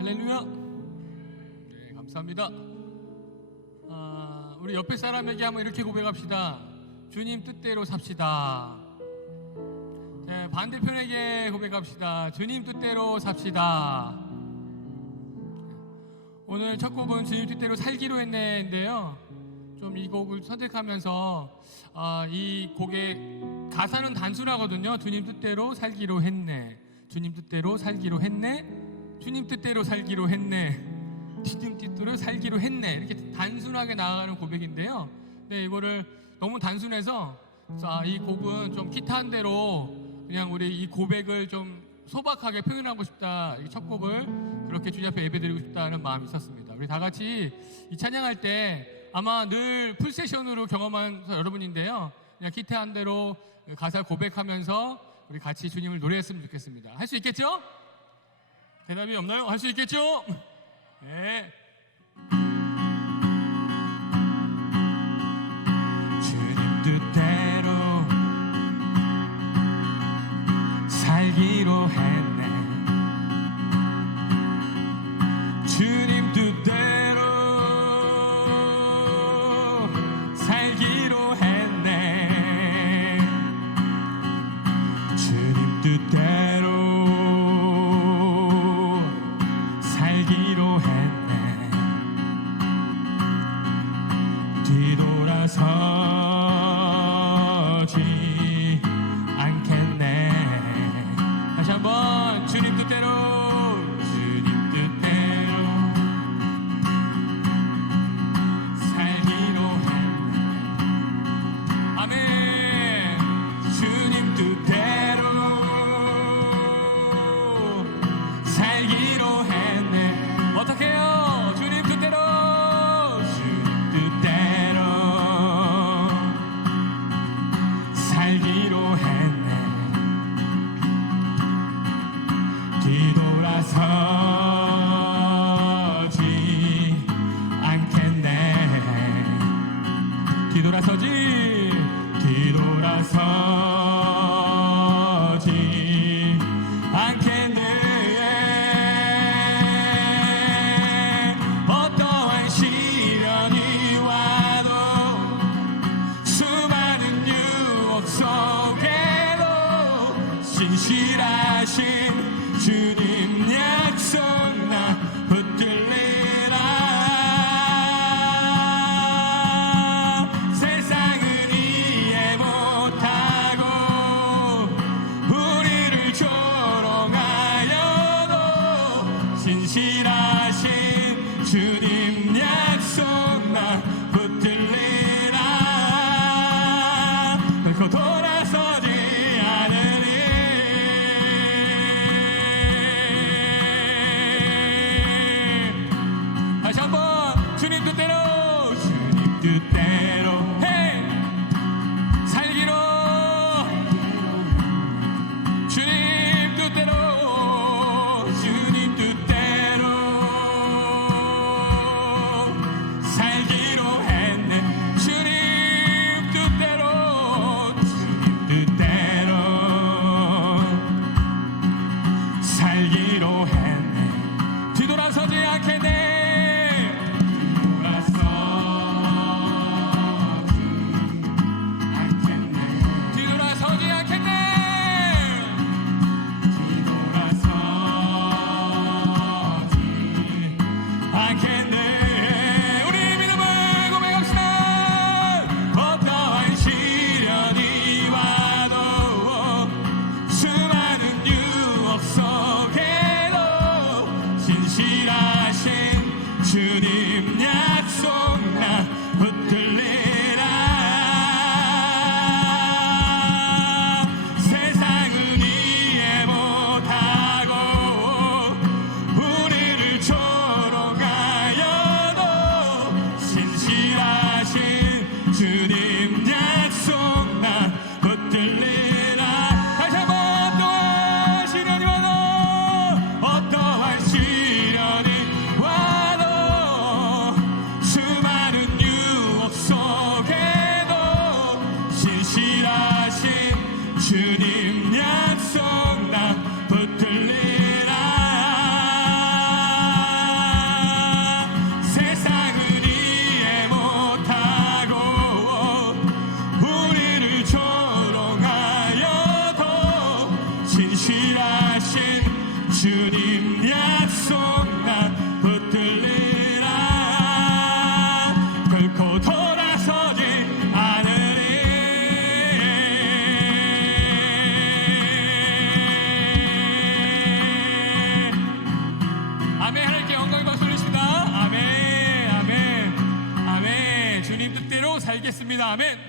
할렐루야. 네, 감사합니다. 우리 옆에 사람에게 한번 이렇게 고백합시다. 주님 뜻대로 삽시다. 네, 반대편에게 고백합시다. 주님 뜻대로 삽시다. 오늘 첫 곡은 주님 뜻대로 살기로 했네인데요. 좀 이 곡을 선택하면서 이 곡의 가사는 단순하거든요. 주님 뜻대로 살기로 했네. 주님 뜻대로 살기로 했네. 주님 뜻대로 살기로 했네. 주님 뜻대로 살기로 했네. 이렇게 단순하게 나아가는 고백인데요. 네, 이거를 너무 단순해서 이 곡은 좀 기타 한 대로 그냥 우리 이 고백을 좀 소박하게 표현하고 싶다. 이 첫 곡을 그렇게 주님 앞에 예배드리고 싶다는 마음이 있었습니다. 우리 다 같이 이 찬양할 때 아마 늘 풀세션으로 경험한 여러분인데요. 그냥 기타 한 대로 가사 고백하면서 우리 같이 주님을 노래했으면 좋겠습니다. 할 수 있겠죠? 대답이 없나요? 할 수 있겠죠? 네. 주님 뜻대로 살기로 했네. 주님 뜻대로 살기로 했네. 주님 뜻대로 살기로 했네. 뒤돌아서지 않겠네. 다시 한번 주님 뜻대로 주님 뜻대로 살기로 했네. 아멘. 주님 뜻대로 살기로 했네. 어떻게 해요? 주님 뜻대로 주님 뜻대로 살기로 했네. 뒤돌아서지 않겠네. 뒤돌아서지 않겠네. 어떠한 시련이 와도 수많은 유혹 속에도 신실하신 주님 약속 나 붙들리라. 세상은 이해 못하고 우리를 조롱하여도 신실하신 주님 약속 나 붙들리라. 결코 돌아서지 않으리. 다시 한번 주님 뜻대로 주님 뜻대로 해 살기로. 주님 뜻대로 주님 뜻대로 살기로 했네. 주님 뜻대로 주님 뜻대로 살기로 했네. 뒤돌아서지 않겠네. 뒤돌아서지 않겠네. 우리 믿음을 고백합시다. 어떠한 시련이 와도 수많은 유혹 속에도 신실하신 주님 약속 난 붙들리라. 결코 돌아서지 않으리. 아멘. 하나님께 영광 박수 올리십니다. 아멘, 아멘, 아멘. 주님 뜻대로 살겠습니다. 아멘.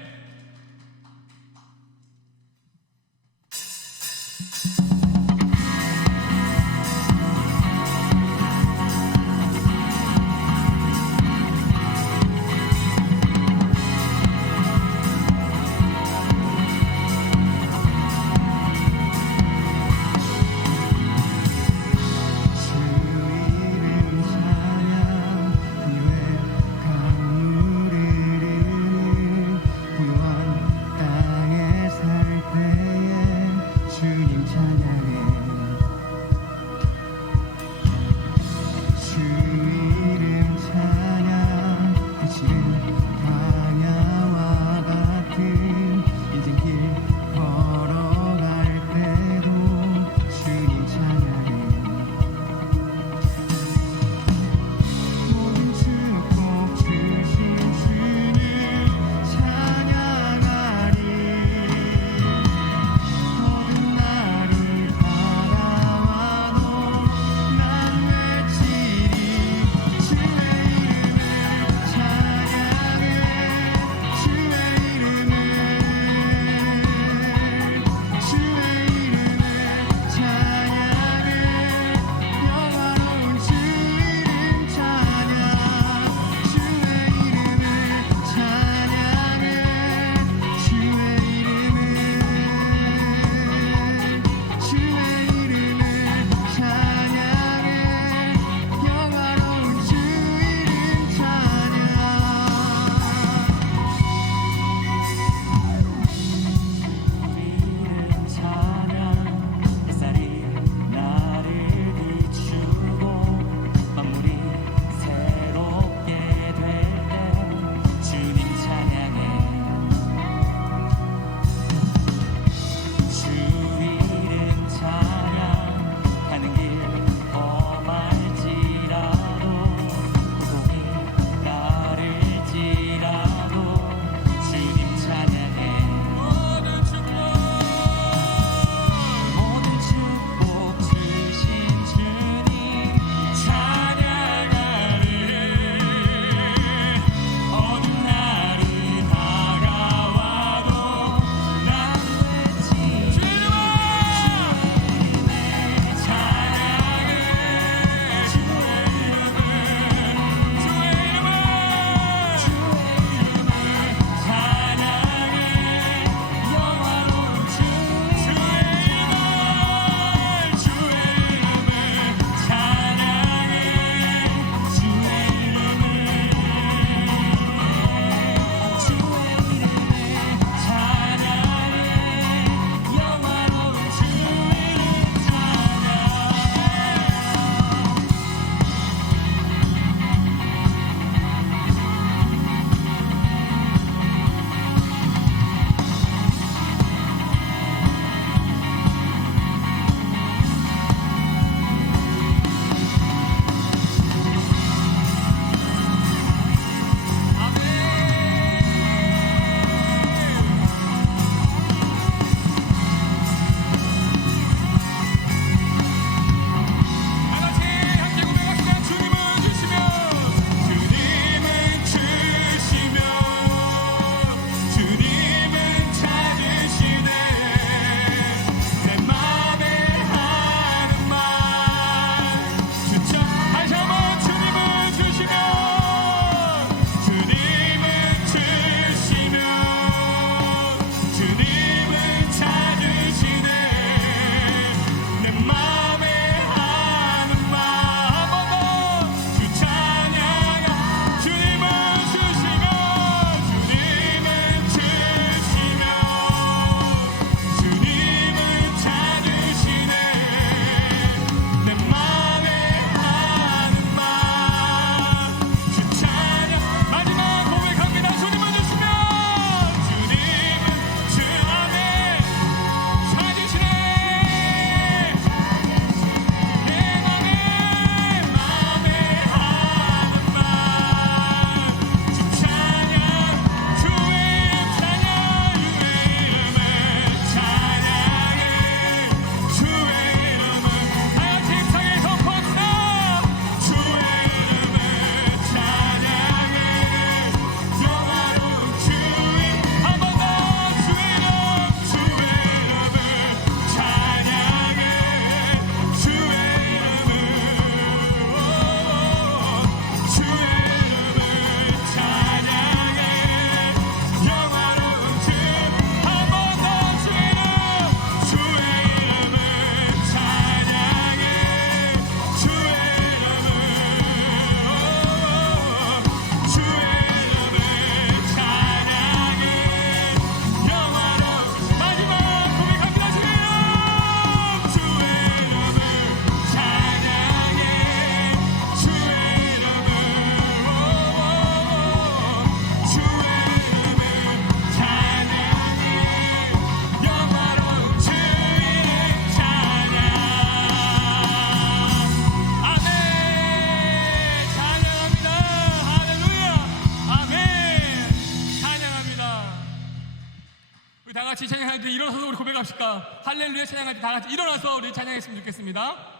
합시다. 할렐루야 찬양할 때 다 같이 일어나서 우리 찬양했으면 좋겠습니다.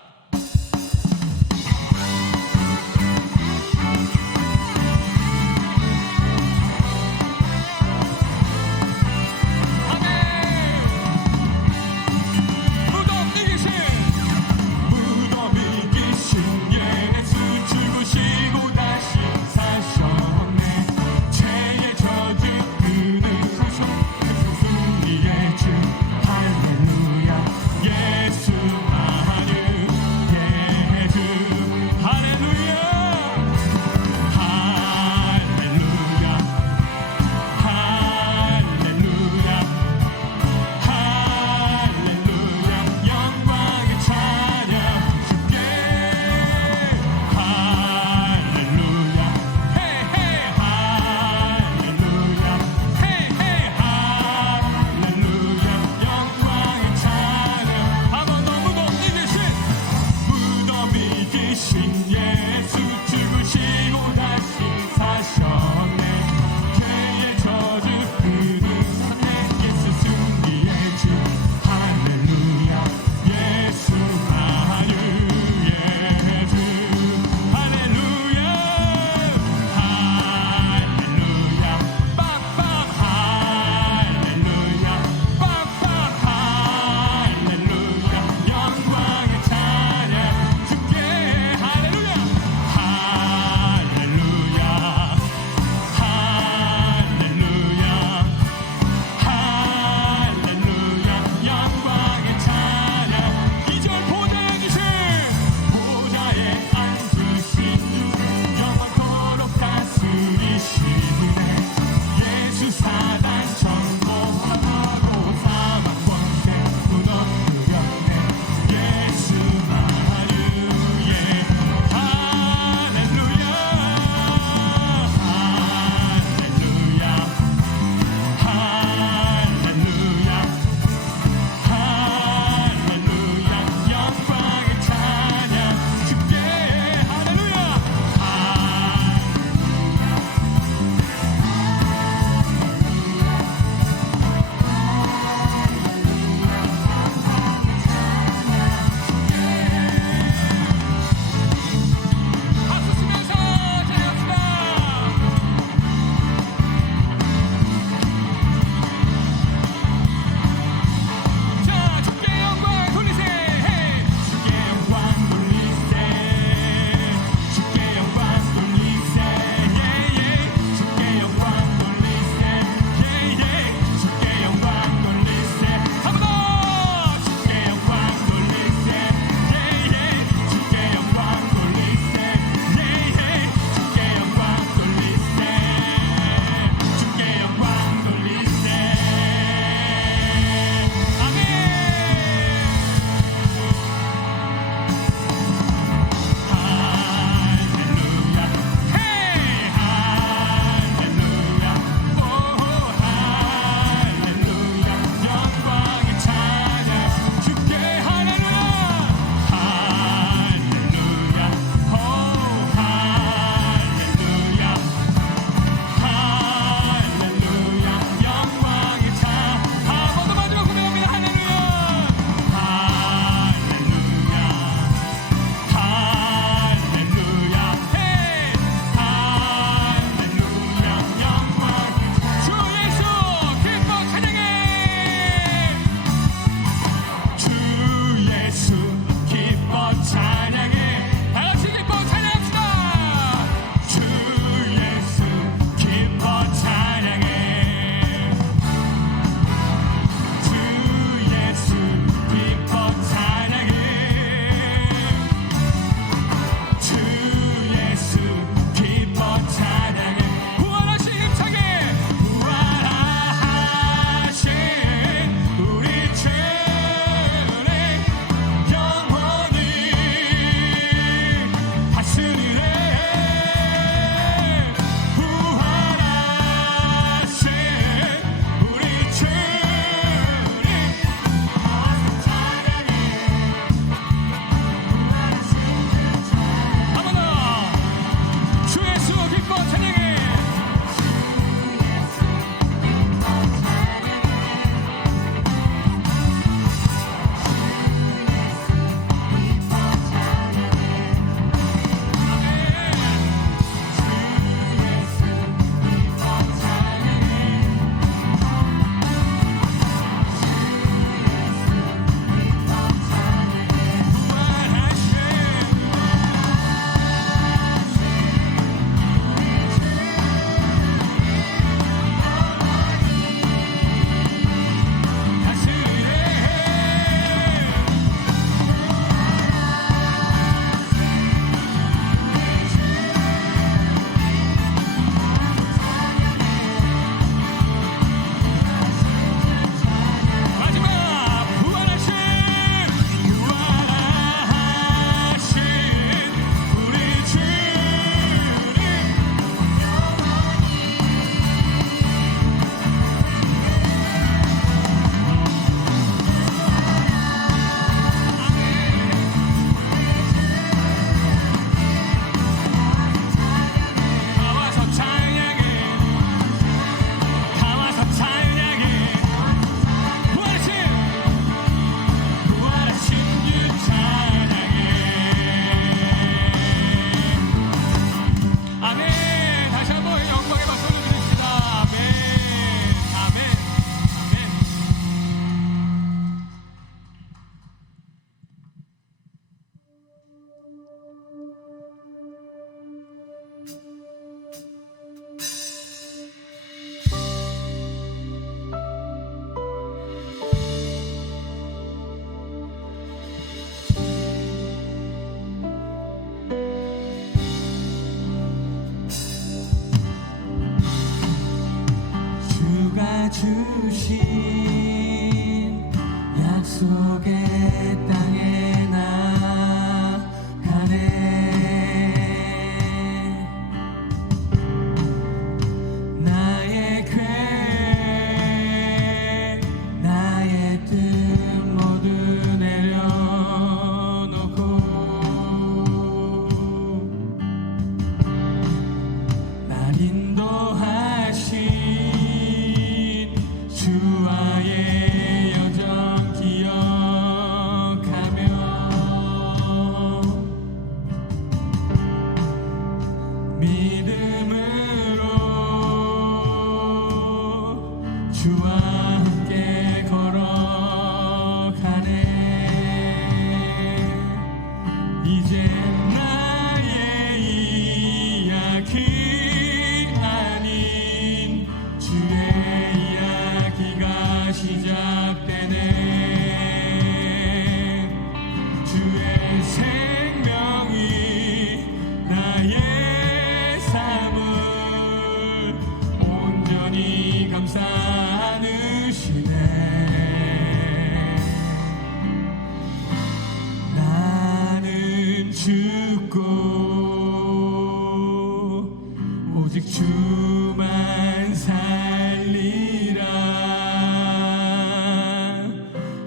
주만 살리라.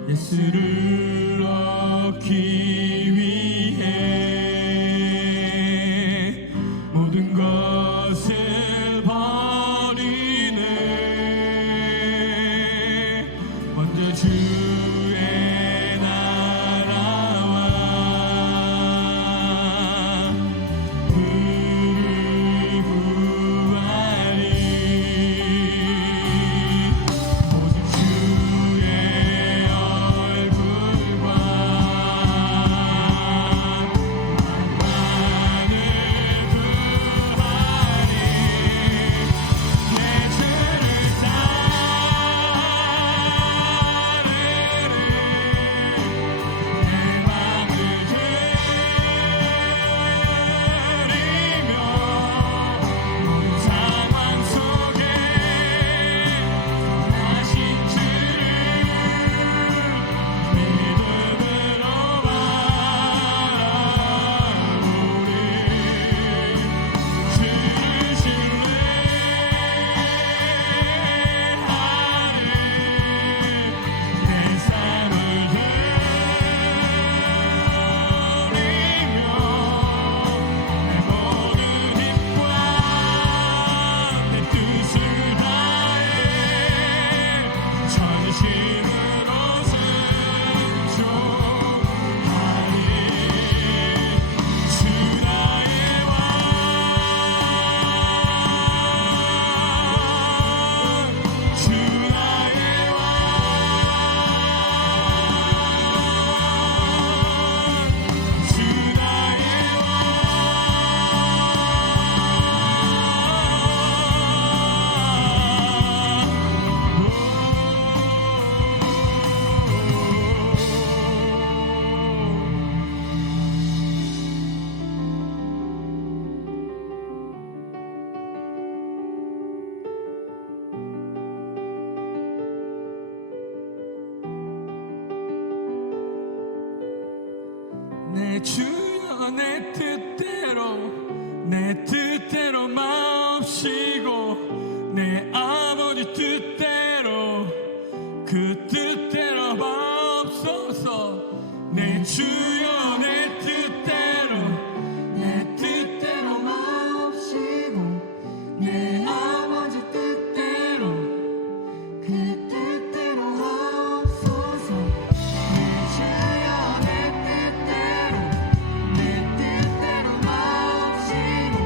예수를 얻기 위해 모든 것을 버리네. 먼저 주의 나라와 그를 구하리. 오직 주의 얼굴과 만만을 구하리. 내 죄를 따르리. 내 맘을 드리며 모든 상황 속에 하신 주를 믿음으로 바라보리. 주를 신뢰하리. 내 삶을 드리며 내 모든 힘과 내 뜻을 다해 전심으로 순종하리. 주 나의 왕, 주 나의 왕, 주 나의 내 주여 내 뜻대로 마옵시고 내 아버지 뜻대로 그 뜻대로 마옵소서. 내 주여 내 뜻대로 마옵시고 내 아버지 뜻대로 그 뜻대로 마옵소서. 내 주여 내 뜻대로 마옵시고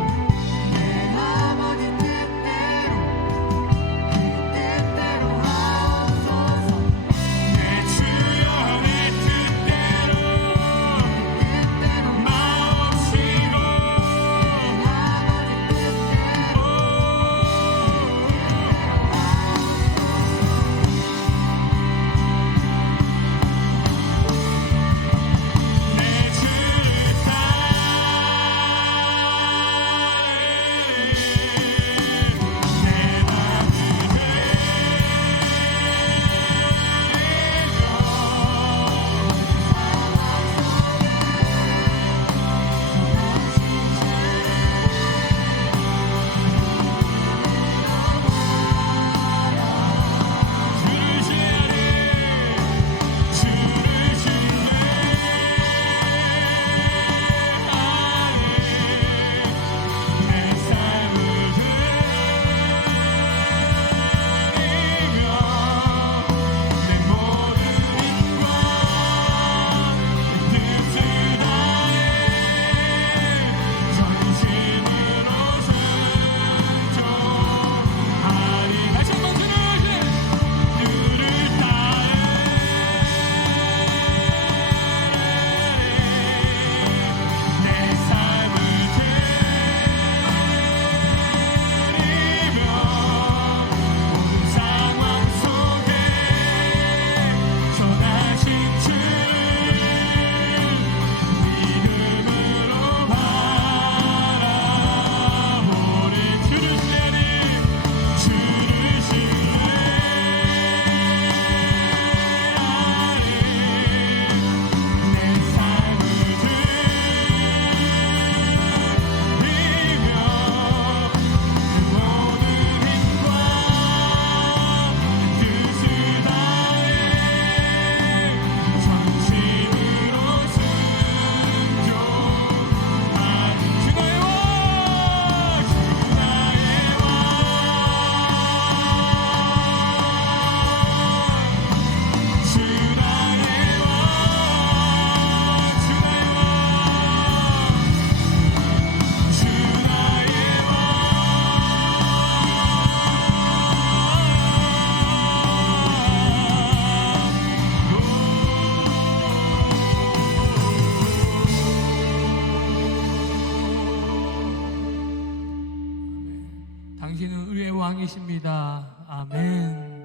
당신은 의의 왕이십니다. 아멘.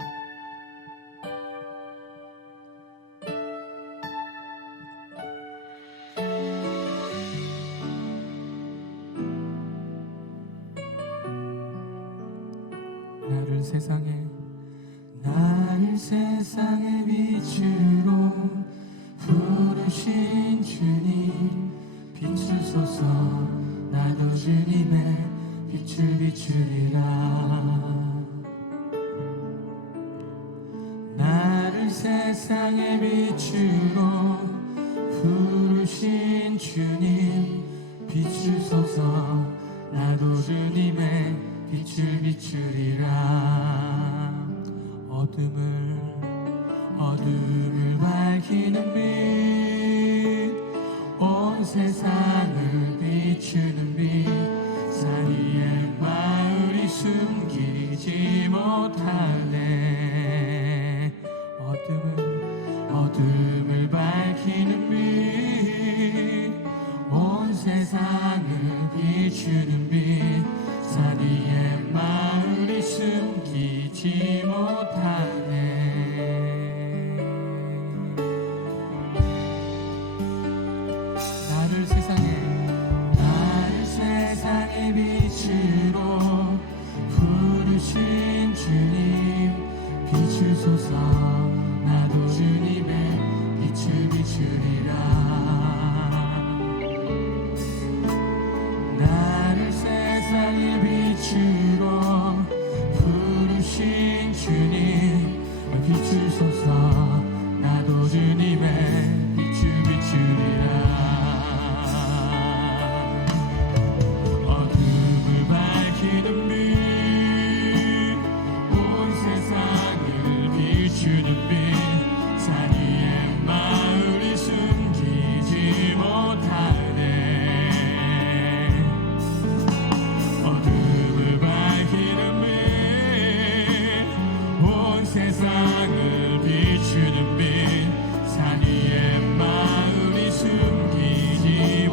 나를 세상의 빛으로 부르신 주님, 비추소서. 나도 주님의 빛을 비추리라. 나를 세상의 빛으로 부르신 주님, 비추소서. 나도 주님의 빛을 비추리라. 어둠을 밝히는 빛, 온 세상을 비추는 빛, 사리의 마을이 숨기지 못하네. 어둠을 밝히는 빛, 온 세상을 비추는 빛, 사리의 마을이 숨기지 못하네. 나를 세상의 빛으로 부르신 주님, 비추소서. 나도 주님의 빛을 비추리라. 나를 세상의 빛으로 부르신 주님, 비추소서. 나도 주님의 빛을 비추리라. 어둠을 밝히는 빛, 온 세상을 비추는 빛, 사리의 마을이 숨기지 못하네. 어둠을 밝히는 빛, 온 세상을 비추는 빛, 사리의 마을이 숨기지 못하네.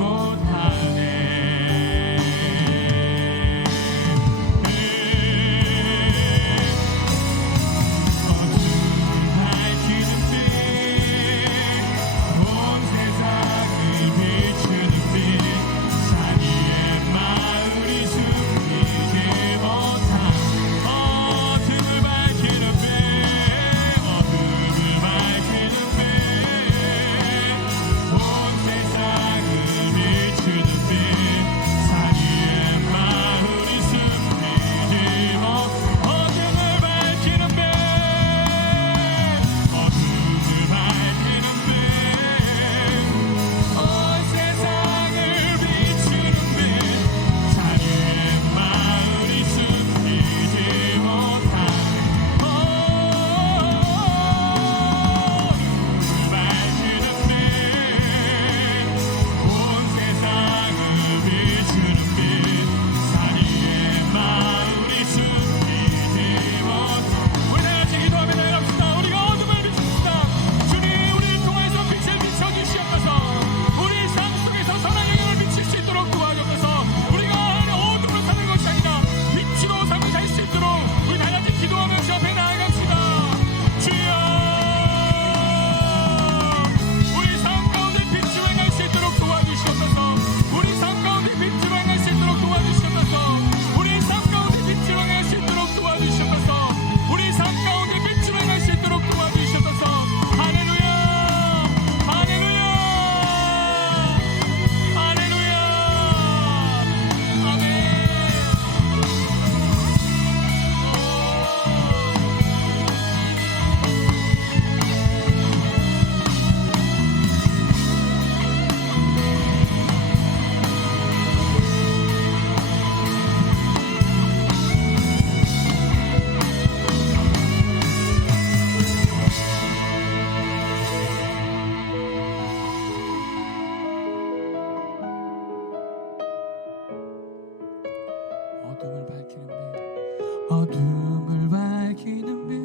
어둠을 밝히는 빛,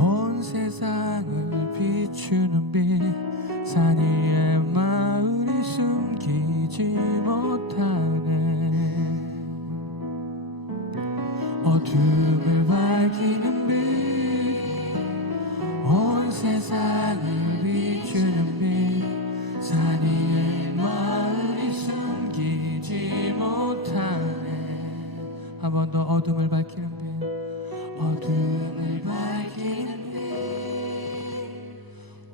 온 세상을 비추는 빛, 산 위의 마을이 숨기지 못하네. 어둠을 밝히는 빛, 온 세상을 비추는 빛, 산 위에 마을이 숨기지 못하네. 한 번 더. 어둠을 밝히는 빛, 어둠을 밝히는 빛,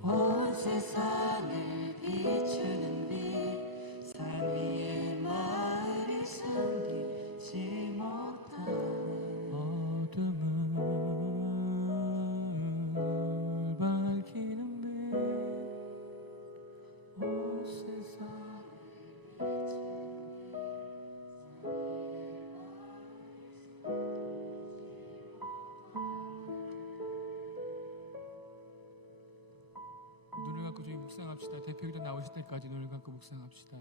온 세상을 비추는 빛, 산 위에 마을이 숨기지 못하네. 어둠을 밝히는 빛, 온 세상을 눈을 감고 저희 묵상합시다. 대표기도 나오실 때까지 눈을 감고 묵상합시다.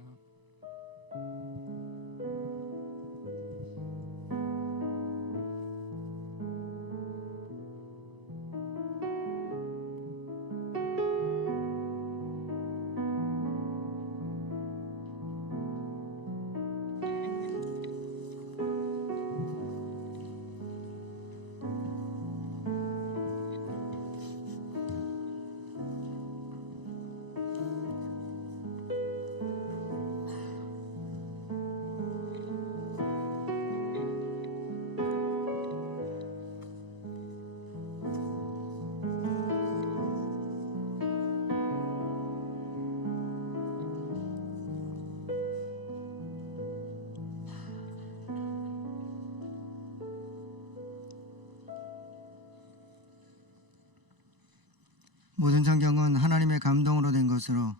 모든 성경은 하나님의 감동으로 된 것으로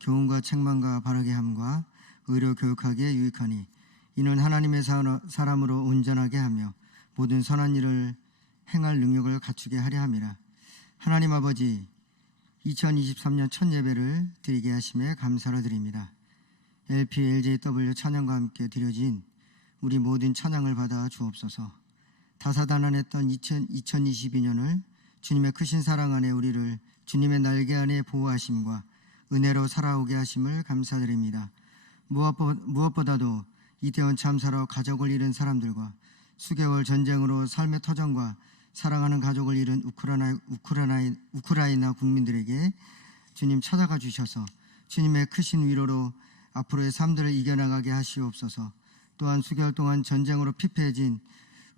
교훈과 책망과 바르게 함과 의로 교육하기에 유익하니 이는 하나님의 사람으로 온전하게 하며 모든 선한 일을 행할 능력을 갖추게 하려 함이라. 하나님 아버지, 2023년 첫 예배를 드리게 하심에 감사를 드립니다. LP, LJW 찬양과 함께 드려진 우리 모든 찬양을 받아 주옵소서. 다사다난했던 2022년을 주님의 크신 사랑 안에 우리를 주님의 날개 안에 보호하심과 은혜로 살아오게 하심을 감사드립니다. 무엇보다도 이태원 참사로 가족을 잃은 사람들과 수개월 전쟁으로 삶의 터전과 사랑하는 가족을 잃은 우크라이나 국민들에게 주님 찾아가 주셔서 주님의 크신 위로로 앞으로의 삶들을 이겨나가게 하시옵소서. 또한 수개월 동안 전쟁으로 피폐해진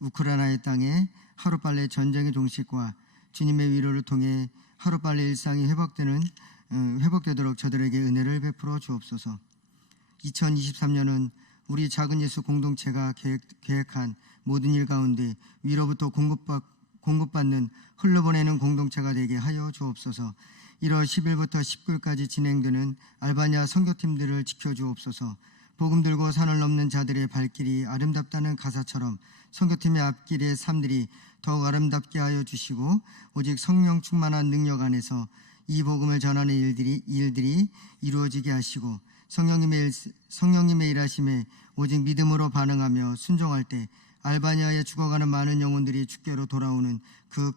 우크라이나의 땅에 하루빨리 전쟁의 종식과 주님의 위로를 통해 하루빨리 일상이 회복되도록 저들에게 은혜를 베풀어 주옵소서. 2023년은 우리 작은 예수 공동체가 계획한 모든 일 가운데 위로부터 공급받는 흘러보내는 공동체가 되게 하여 주옵소서. 1월 10일부터 19일까지 진행되는 알바니아 선교팀들을 지켜주옵소서. 복음 들고 산을 넘는 자들의 발길이 아름답다는 가사처럼 선교팀의 앞길의 삶들이 더욱 아름답게 하여 주시고 오직 성령 충만한 능력 안에서 이 복음을 전하는 일들이 이루어지게 하시고 성령님의 일하심에 오직 믿음으로 반응하며 순종할 때 알바니아에 죽어가는 많은 영혼들이 주께로 돌아오는 그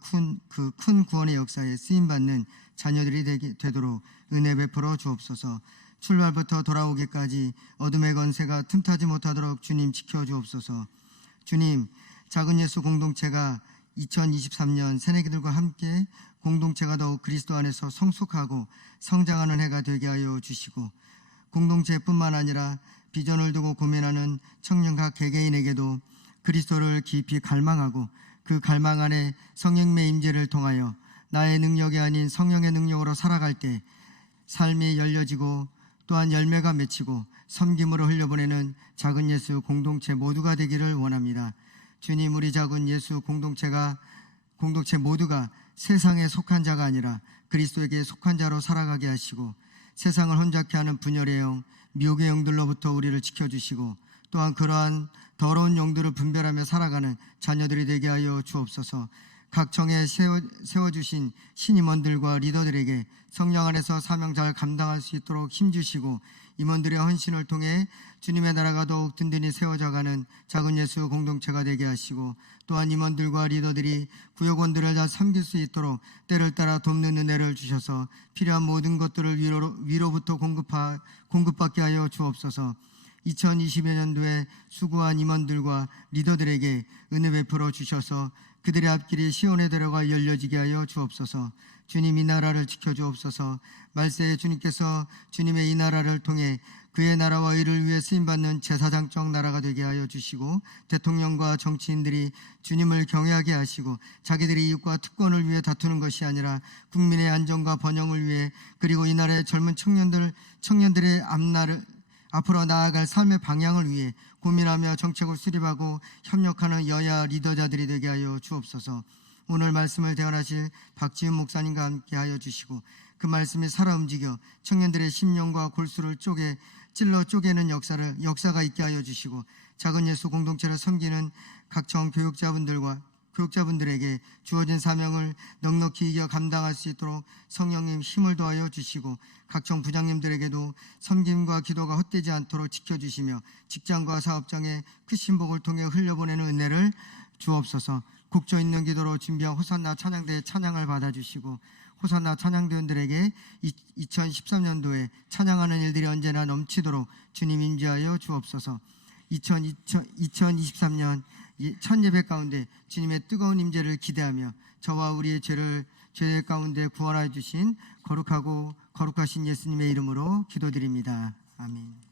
큰 구원의 역사에 쓰임받는 자녀들이 되도록 은혜 베풀어 주옵소서. 출발부터 돌아오기까지 어둠의 권세가 틈타지 못하도록 주님 지켜주옵소서. 주님, 작은 예수 공동체가 2023년 새내기들과 함께 공동체가 더욱 그리스도 안에서 성숙하고 성장하는 해가 되게 하여 주시고 공동체뿐만 아니라 비전을 두고 고민하는 청년 각 개개인에게도 그리스도를 깊이 갈망하고 그 갈망 안에 성령의 임재를 통하여 나의 능력이 아닌 성령의 능력으로 살아갈 때 삶이 열려지고 또한 열매가 맺히고 섬김으로 흘려보내는 작은 예수 공동체 모두가 되기를 원합니다. 주님, 우리 작은 예수 공동체 모두가 세상에 속한 자가 아니라 그리스도에게 속한 자로 살아가게 하시고 세상을 혼잡케 하는 분열의 영, 미혹의 영들로부터 우리를 지켜주시고 또한 그러한 더러운 영들을 분별하며 살아가는 자녀들이 되게 하여 주옵소서. 각 청에 세워주신 신임원들과 리더들에게 성령 안에서 사명 잘 감당할 수 있도록 힘주시고 임원들의 헌신을 통해 주님의 나라가 더욱 든든히 세워져가는 작은 예수 공동체가 되게 하시고 또한 임원들과 리더들이 구역원들을 잘 섬길 수 있도록 때를 따라 돕는 은혜를 주셔서 필요한 모든 것들을 위로부터 공급받게 하여 주옵소서. 2020여 년도에 수고한 임원들과 리더들에게 은혜 베풀어 주셔서 그들의 앞길이 시온의 들어가 열려지게 하여 주옵소서. 주님, 이 나라를 지켜주옵소서. 말세에 주님께서 주님의 이 나라를 통해 그의 나라와 의를 위해 쓰임받는 제사장적 나라가 되게 하여 주시고, 대통령과 정치인들이 주님을 경외하게 하시고, 자기들의 이익과 특권을 위해 다투는 것이 아니라 국민의 안전과 번영을 위해, 그리고 이 나라의 젊은 청년들의 앞으로 나아갈 삶의 방향을 위해 고민하며 정책을 수립하고 협력하는 여야 리더자들이 되게 하여 주옵소서. 오늘 말씀을 대언하실 박지훈 목사님과 함께 하여 주시고, 그 말씀이 살아 움직여 청년들의 심령과 골수를 찔러 쪼개는 역사가 있게 하여 주시고, 작은 예수 공동체를 섬기는 각청 교육자분들에게 주어진 사명을 넉넉히 이겨 감당할 수 있도록 성령님 힘을 더하여 주시고, 각청 부장님들에게도 섬김과 기도가 헛되지 않도록 지켜주시며 직장과 사업장에 크신 복을 통해 흘려보내는 은혜를 주옵소서. 국조 있는 기도로 준비한 호산나 찬양대의 찬양을 받아주시고, 호산나 찬양대원들에게 2013년도에 찬양하는 일들이 언제나 넘치도록 주님 인도하여 주옵소서. 2023년 첫 예배 가운데 주님의 뜨거운 임재를 기대하며 저와 우리의 죄 가운데 구원하여 주신 거룩하신 예수님의 이름으로 기도드립니다. 아멘.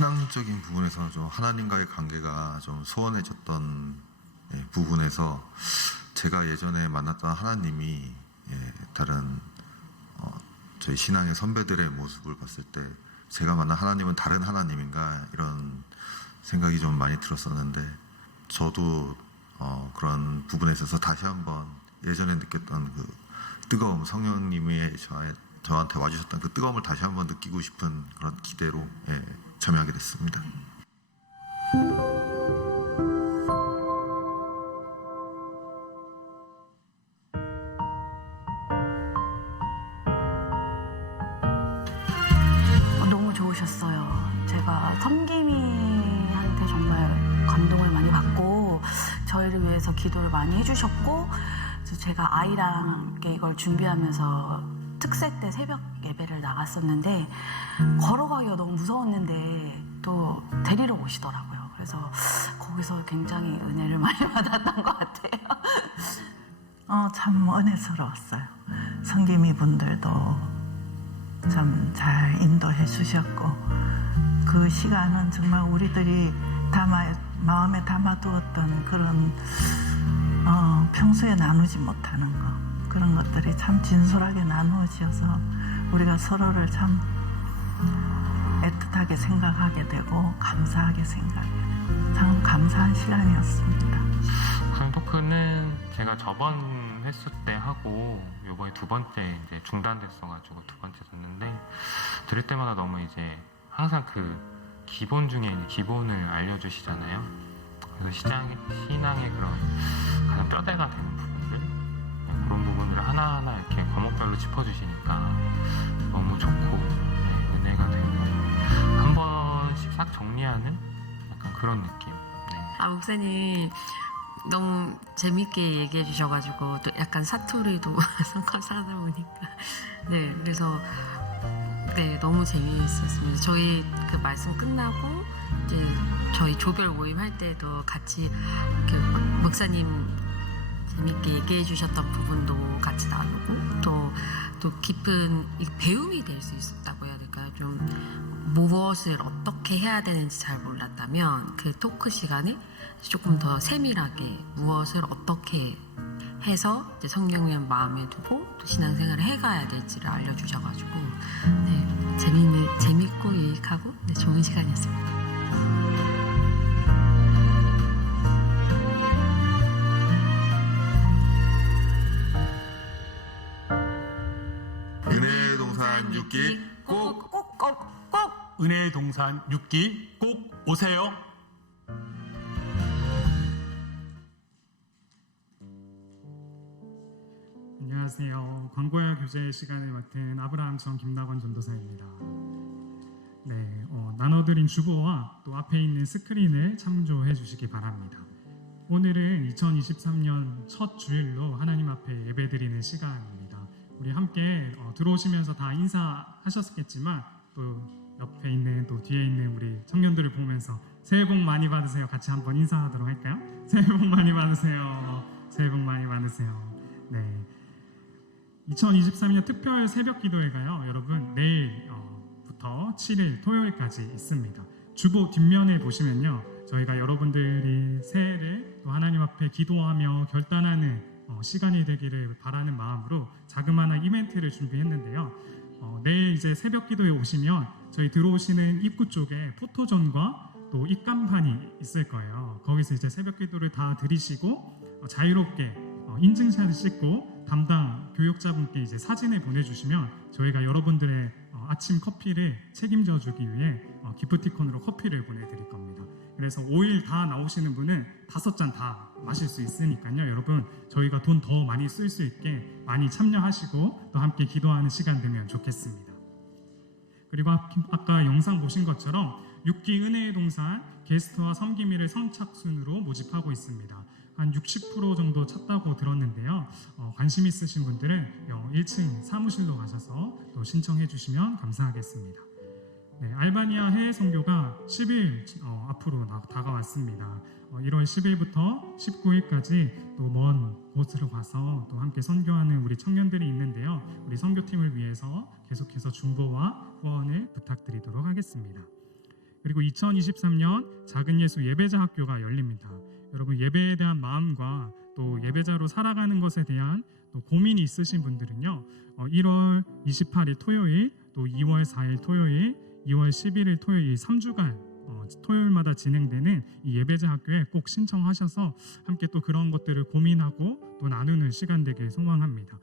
신앙적인 부분에서는 좀 하나님과의 관계가 좀 소원해졌던 부분에서 제가 예전에 만났던 하나님이 다른 저희 신앙의 선배들의 모습을 봤을 때 제가 만난 하나님은 다른 하나님인가 이런 생각이 좀 많이 들었었는데 저도 그런 부분에 있어서 다시 한번 예전에 느꼈던 그 뜨거움, 성령님이 저한테 와주셨던 그 뜨거움을 다시 한번 느끼고 싶은 그런 기대로 참여하게 됐습니다. 너무 좋으셨어요. 제가 섬김이한테 정말 감동을 많이 받고 저희를 위해서 기도를 많이 해주셨고, 그래서 제가 아이랑 이걸 준비하면서 특세 때 새벽 예배를 나갔었는데 걸어가기가 너무 무서웠는데 또 데리러 오시더라고요. 그래서 거기서 굉장히 은혜를 많이 받았던 것 같아요. 참 은혜스러웠어요. 성김이 분들도 참 잘 인도해 주셨고, 그 시간은 정말 우리들이 마음에 담아두었던 그런 평소에 나누지 못하는 것, 그런 것들이 참 진솔하게 나누어져서 우리가 서로를 참 애틋하게 생각하게 되고 감사하게 생각하게 되고 참 감사한 시간이었습니다. 우선 토크는 제가 저번 횟수 때 하고 요번에 두 번째 이제 중단됐어가지고 두 번째 듣는데 들을 때마다 너무 이제 항상 그 기본 중에 이제 기본을 알려주시잖아요. 그래서 신앙의 그런 가장 뼈대가 되는 부분들, 그런 부분을 하나하나 이렇게 과목별로 짚어주시니까 너무 좋고 은혜가 되고 한 번씩 싹 정리하는 약간 그런 느낌. 목사님 너무 재밌게 얘기해 주셔가지고 또 약간 사투리도 섞어서 하다 보니까 그래서 너무 재미있었습니다. 저희 그 말씀 끝나고 이제 저희 조별 모임 할 때도 같이 그 목사님 재밌게 얘기해 주셨던 부분도 같이 나누고 또 깊은 배움이 될 수 있었다고 해야 될까요? 좀 무엇을 어떻게 해야 되는지 잘 몰랐다면 그 토크 시간에 조금 더 세밀하게 무엇을 어떻게 해서 이제 성령님 마음에 두고 또 신앙생활을 해가야 될지를 알려주셔가지고 재밌고 유익하고 좋은 시간이었습니다. 은혜의 동산 6기 꼭 은혜의 동산 6기 꼭 오세요. 안녕하세요. 광고야 교제 시간을 맡은 아브라함청 김나건 전도사입니다. 나눠드린 주보와 또 앞에 있는 스크린을 참조해 주시기 바랍니다. 오늘은 2023년 첫 주일로 하나님 앞에 예배드리는 시간입니다. 우리 함께 들어오시면서 다 인사하셨겠지만 또 옆에 있는 또 뒤에 있는 우리 청년들을 보면서 새해 복 많이 받으세요. 같이 한번 인사하도록 할까요? 새해 복 많이 받으세요. 새해 복 많이 받으세요. 2023년 특별 새벽 기도회가요, 여러분 내일부터 7일 토요일까지 있습니다. 주보 뒷면에 보시면요, 저희가 여러분들이 새해를 또 하나님 앞에 기도하며 결단하는 시간이 되기를 바라는 마음으로 자그마한 이벤트를 준비했는데요. 내일 이제 새벽 기도에 오시면 저희 들어오시는 입구 쪽에 포토존과 또 입간판이 있을 거예요. 거기서 이제 새벽 기도를 다 드리시고 자유롭게 인증샷을 찍고 담당 교육자분께 이제 사진을 보내주시면 저희가 여러분들의 아침 커피를 책임져 주기 위해 기프티콘으로 커피를 보내드릴 겁니다. 그래서 5일 다 나오시는 분은 5잔 다 마실 수 있으니까요. 여러분 저희가 돈 더 많이 쓸 수 있게 많이 참여하시고 또 함께 기도하는 시간 되면 좋겠습니다. 그리고 아까 영상 보신 것처럼 6기 은혜의 동산 게스트와 섬김이를 선착순으로 모집하고 있습니다. 한 60% 정도 찼다고 들었는데요. 관심 있으신 분들은 1층 사무실로 가셔서 또 신청해 주시면 감사하겠습니다. 알바니아 해외 선교가 10일 앞으로 다가왔습니다. 1월 10일부터 19일까지 또 먼 곳으로 가서 또 함께 선교하는 우리 청년들이 있는데요. 우리 선교팀을 위해서 계속해서 중보와 후원을 부탁드리도록 하겠습니다. 그리고 2023년 작은 예수 예배자 학교가 열립니다. 여러분 예배에 대한 마음과 또 예배자로 살아가는 것에 대한 또 고민이 있으신 분들은요 1월 28일 토요일 또 2월 4일 토요일 2월 11일 토요일 3주간 토요일마다 진행되는 이 예배자 학교에 꼭 신청하셔서 함께 또 그런 것들을 고민하고 또 나누는 시간 되길 소망합니다.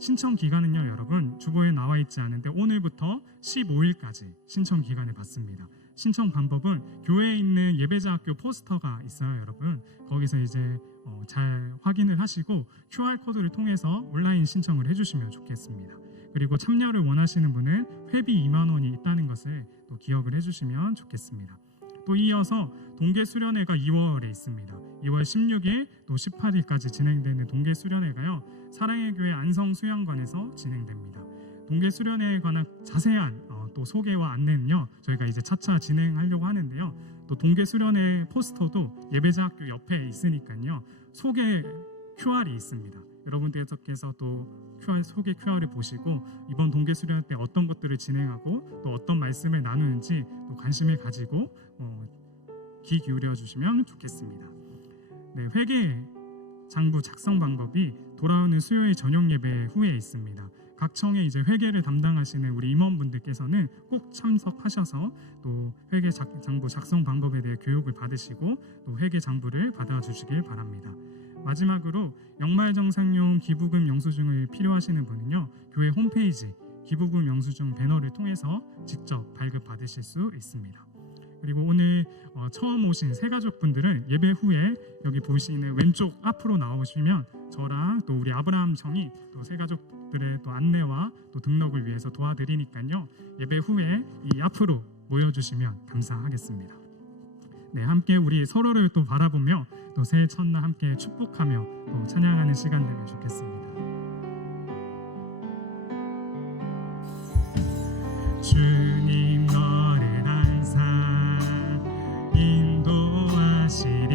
신청 기간은요 여러분 주보에 나와 있지 않은데 오늘부터 15일까지 신청 기간을 받습니다. 신청 방법은 교회에 있는 예배자 학교 포스터가 있어요 여러분. 거기서 이제 잘 확인을 하시고 QR코드를 통해서 온라인 신청을 해주시면 좋겠습니다. 그리고 참여를 원하시는 분은 회비 2만 원이 있다는 것을 또 기억을 해주시면 좋겠습니다. 또 이어서 동계 수련회가 2월에 있습니다. 2월 16일 또 18일까지 진행되는 동계 수련회가요 사랑의 교회 안성 수양관에서 진행됩니다. 동계 수련회에 관한 자세한 또 소개와 안내는요 저희가 이제 차차 진행하려고 하는데요. 또 동계 수련회 포스터도 예배자 학교 옆에 있으니까요 소개 QR이 있습니다. 여러분들께서 또 소개 QR을 보시고 이번 동계 수련 때 어떤 것들을 진행하고 또 어떤 말씀을 나누는지 또 관심을 가지고 귀 기울여 주시면 좋겠습니다. 네, 회계 장부 작성 방법이 돌아오는 수요일 저녁 예배 후에 있습니다. 각 청의 이제 회계를 담당하시는 우리 임원분들께서는 꼭 참석하셔서 또 회계 장부 작성 방법에 대해 교육을 받으시고 또 회계 장부를 받아주시길 바랍니다. 마지막으로 연말정산용 기부금 영수증을 필요하시는 분은요 교회 홈페이지 기부금 영수증 배너를 통해서 직접 발급받으실 수 있습니다. 그리고 오늘 처음 오신 새가족분들은 예배 후에 여기 보시는 왼쪽 앞으로 나오시면 저랑 또 우리 아브라함 청이 또 새가족들의 또 안내와 또 등록을 위해서 도와드리니까요 예배 후에 이 앞으로 모여주시면 감사하겠습니다. 네, 함께 우리 서로를 또 바라보며 또 새해 첫날 함께 축복하며 또 찬양하는 시간 되면 좋겠습니다. 주님 너를 항상 인도하시리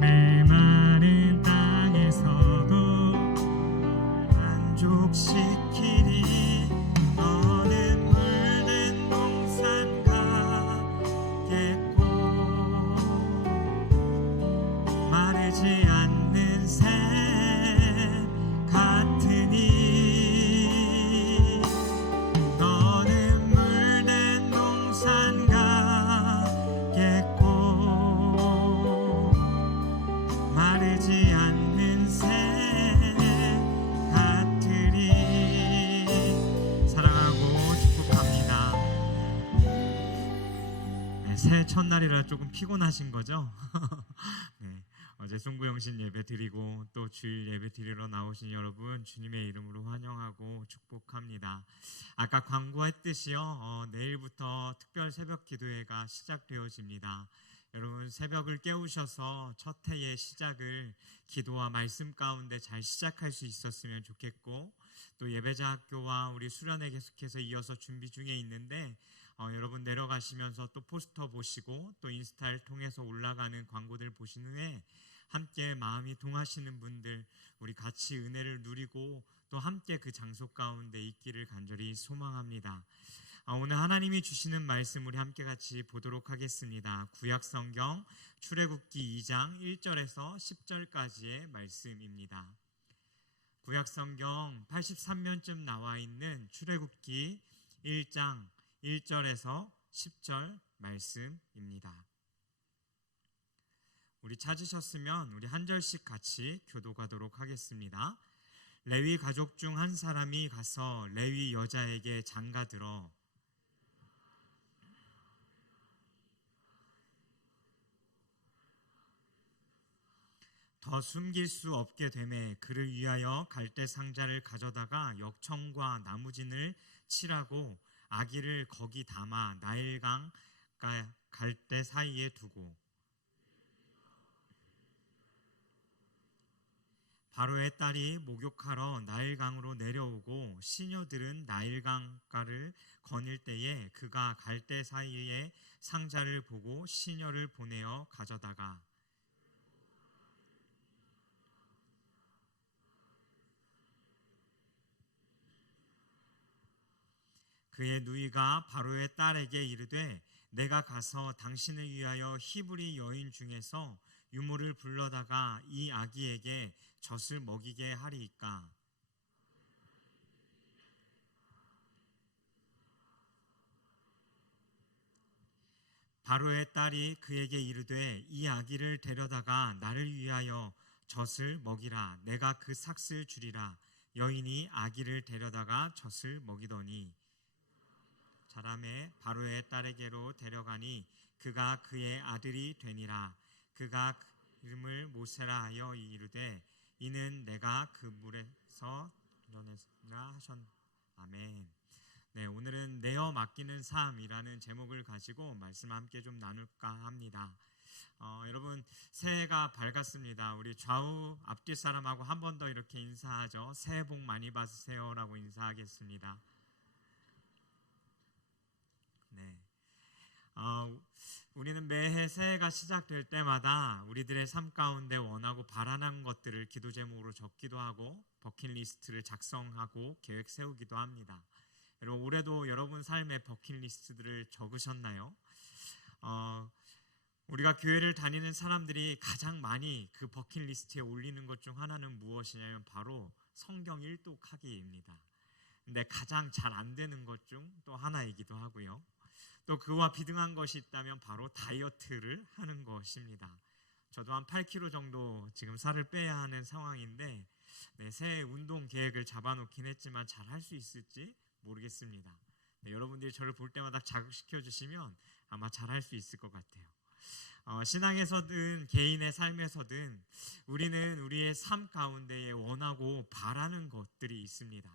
메마른 땅에서도 만족시키리 너는 물든 동산가 마르지 않는 샘 같으니 너는 물든 동산 같겠고 마르지 않는 샘 같으리. 사랑하고 축복합니다. 네, 새해 첫날이라 조금 피곤하신 거죠? 네, 어제 송구영신 예배 드리고 또 주일 예배 드리러 나오신 여러분 주님의 이름으로 환영하고 축복합니다. 아까 광고했듯이요 내일부터 특별 새벽 기도회가 시작되어집니다. 여러분 새벽을 깨우셔서 첫 해의 시작을 기도와 말씀 가운데 잘 시작할 수 있었으면 좋겠고 또 예배자 학교와 우리 수련회 계속해서 이어서 준비 중에 있는데 여러분 내려가시면서 또 포스터 보시고 또 인스타를 통해서 올라가는 광고들 보신 후에 함께 마음이 동하시는 분들 우리 같이 은혜를 누리고 또 함께 그 장소 가운데 있기를 간절히 소망합니다. 오늘 하나님이 주시는 말씀 우리 함께 같이 보도록 하겠습니다. 구약성경 출애굽기 2장 1절에서 10절까지의 말씀입니다. 구약성경 83면쯤 나와 있는 출애굽기 1장 1절에서 10절 말씀입니다. 우리 찾으셨으면 우리 한 절씩 같이 교독하도록 하겠습니다. 레위 가족 중 한 사람이 가서 레위 여자에게 장가들어 더 숨길 수 없게 되매 그를 위하여 갈대 상자를 가져다가 역청과 나무진을 칠하고 아기를 거기 담아 나일강 갈대 사이에 두고 바로의 딸이 목욕하러 나일강으로 내려오고 시녀들은 나일강가를 거닐 때에 그가 갈대 사이에 상자를 보고 시녀를 보내어 가져다가 그의 누이가 바로의 딸에게 이르되 내가 가서 당신을 위하여 히브리 여인 중에서 유모를 불러다가 이 아기에게 젖을 먹이게 하리이까. 바로의 딸이 그에게 이르되 이 아기를 데려다가 나를 위하여 젖을 먹이라. 내가 그 삭슬 주리라. 여인이 아기를 데려다가 젖을 먹이더니 자라매 바로의 딸에게로 데려가니 그가 그의 아들이 되니라. 그가 이름을 모세라 하여 이르되 이는 내가 그 물에서 건져내라 하셨. 아멘. 네, 오늘은 내어 맡기는 삶이라는 제목을 가지고 말씀 함께 좀 나눌까 합니다. 여러분 새해가 밝았습니다. 우리 좌우 앞뒤 사람하고 한 번 더 이렇게 인사하죠. 새해 복 많이 받으세요라고 인사하겠습니다. 네. 우리는 매해 새해가 시작될 때마다 우리들의 삶 가운데 원하고 바라는 것들을 기도 제목으로 적기도 하고 버킷리스트를 작성하고 계획 세우기도 합니다. 여러분 올해도 여러분 삶의 버킷리스트들을 적으셨나요? 우리가 교회를 다니는 사람들이 가장 많이 그 버킷리스트에 올리는 것 중 하나는 무엇이냐면 바로 성경 일독하기입니다. 근데 가장 잘 안 되는 것 중 또 하나이기도 하고요. 또 그와 비등한 것이 있다면 바로 다이어트를 하는 것입니다. 저도 한 8kg 정도 지금 살을 빼야 하는 상황인데 새해 운동 계획을 잡아놓긴 했지만 잘 할 수 있을지 모르겠습니다. 여러분들이 저를 볼 때마다 자극시켜 주시면 아마 잘 할 수 있을 것 같아요. 신앙에서든 개인의 삶에서든 우리는 우리의 삶 가운데에 원하고 바라는 것들이 있습니다.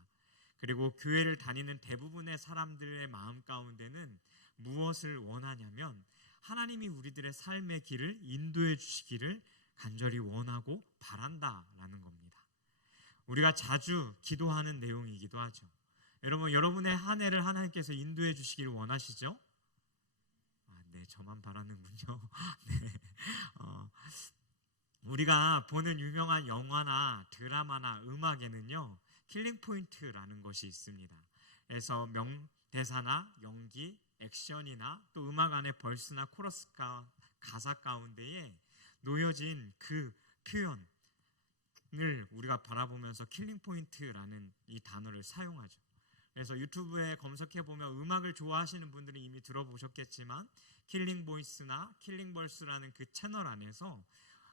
그리고 교회를 다니는 대부분의 사람들의 마음 가운데는 무엇을 원하냐면 하나님이 우리들의 삶의 길을 인도해 주시기를 간절히 원하고 바란다라는 겁니다. 우리가 자주 기도하는 내용이기도 하죠. 여러분, 여러분의 한 해를 하나님께서 인도해 주시기를 원하시죠? 네, 저만 바라는군요. 네. 우리가 보는 유명한 영화나 드라마나 음악에는요, 킬링 포인트라는 것이 있습니다. 그래서 명대사나 연기, 액션이나 또 음악 안에 벌스나 코러스가 가사 가운데에 놓여진 그 표현을 우리가 바라보면서 킬링 포인트라는 이 단어를 사용하죠. 그래서 유튜브에 검색해보면 음악을 좋아하시는 분들은 이미 들어보셨겠지만 킬링 보이스나 킬링 벌스라는 그 채널 안에서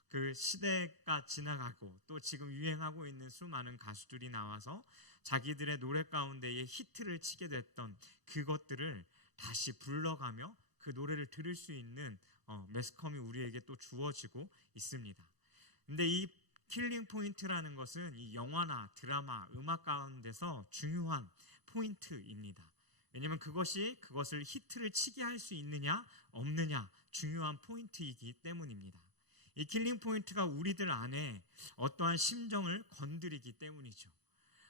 그 시대가 지나가고 또 지금 유행하고 있는 수많은 가수들이 나와서 자기들의 노래 가운데에 히트를 치게 됐던 그것들을 다시 불러가며 그 노래를 들을 수 있는 매스컴이 우리에게 또 주어지고 있습니다. 근데 이 킬링 포인트라는 것은 이 영화나 드라마, 음악 가운데서 중요한 포인트입니다. 왜냐하면 그것을 히트를 치게 할 수 있느냐 없느냐 중요한 포인트이기 때문입니다. 이 킬링 포인트가 우리들 안에 어떠한 심정을 건드리기 때문이죠.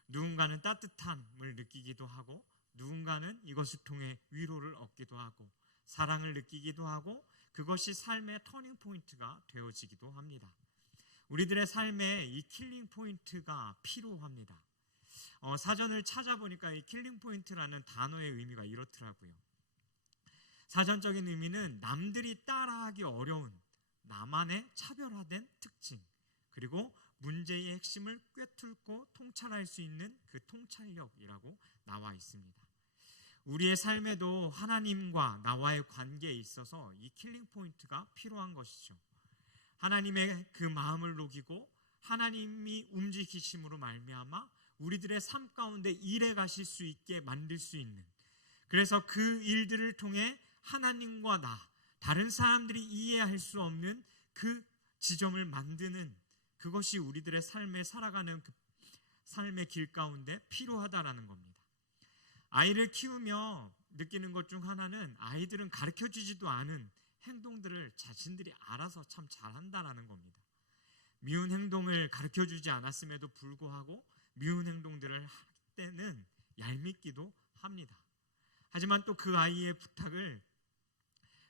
누군가는 따뜻함을 느끼기도 하고 누군가는 이것을 통해 위로를 얻기도 하고 사랑을 느끼기도 하고 그것이 삶의 터닝 포인트가 되어지기도 합니다. 우리들의 삶에 이 킬링 포인트가 필요합니다. 사전을 찾아보니까 이 킬링 포인트라는 단어의 의미가 이렇더라고요. 사전적인 의미는 남들이 따라하기 어려운 나만의 차별화된 특징, 그리고 문제의 핵심을 꿰뚫고 통찰할 수 있는 그 통찰력이라고 나와 있습니다. 우리의 삶에도 하나님과 나와의 관계에 있어서 이 킬링 포인트가 필요한 것이죠. 하나님의 그 마음을 녹이고 하나님이 움직이심으로 말미암아 우리들의 삶 가운데 일해 가실 수 있게 만들 수 있는, 그래서 그 일들을 통해 하나님과 다른 사람들이 이해할 수 없는 그 지점을 만드는 그것이 우리들의 삶에 살아가는 그 삶의 길 가운데 필요하다라는 겁니다. 아이를 키우며 느끼는 것 중 하나는 아이들은 가르쳐주지도 않은 행동들을 자신들이 알아서 참 잘한다라는 겁니다. 미운 행동을 가르쳐주지 않았음에도 불구하고 미운 행동들을 할 때는 얄밉기도 합니다. 하지만 또 그 아이의 부탁을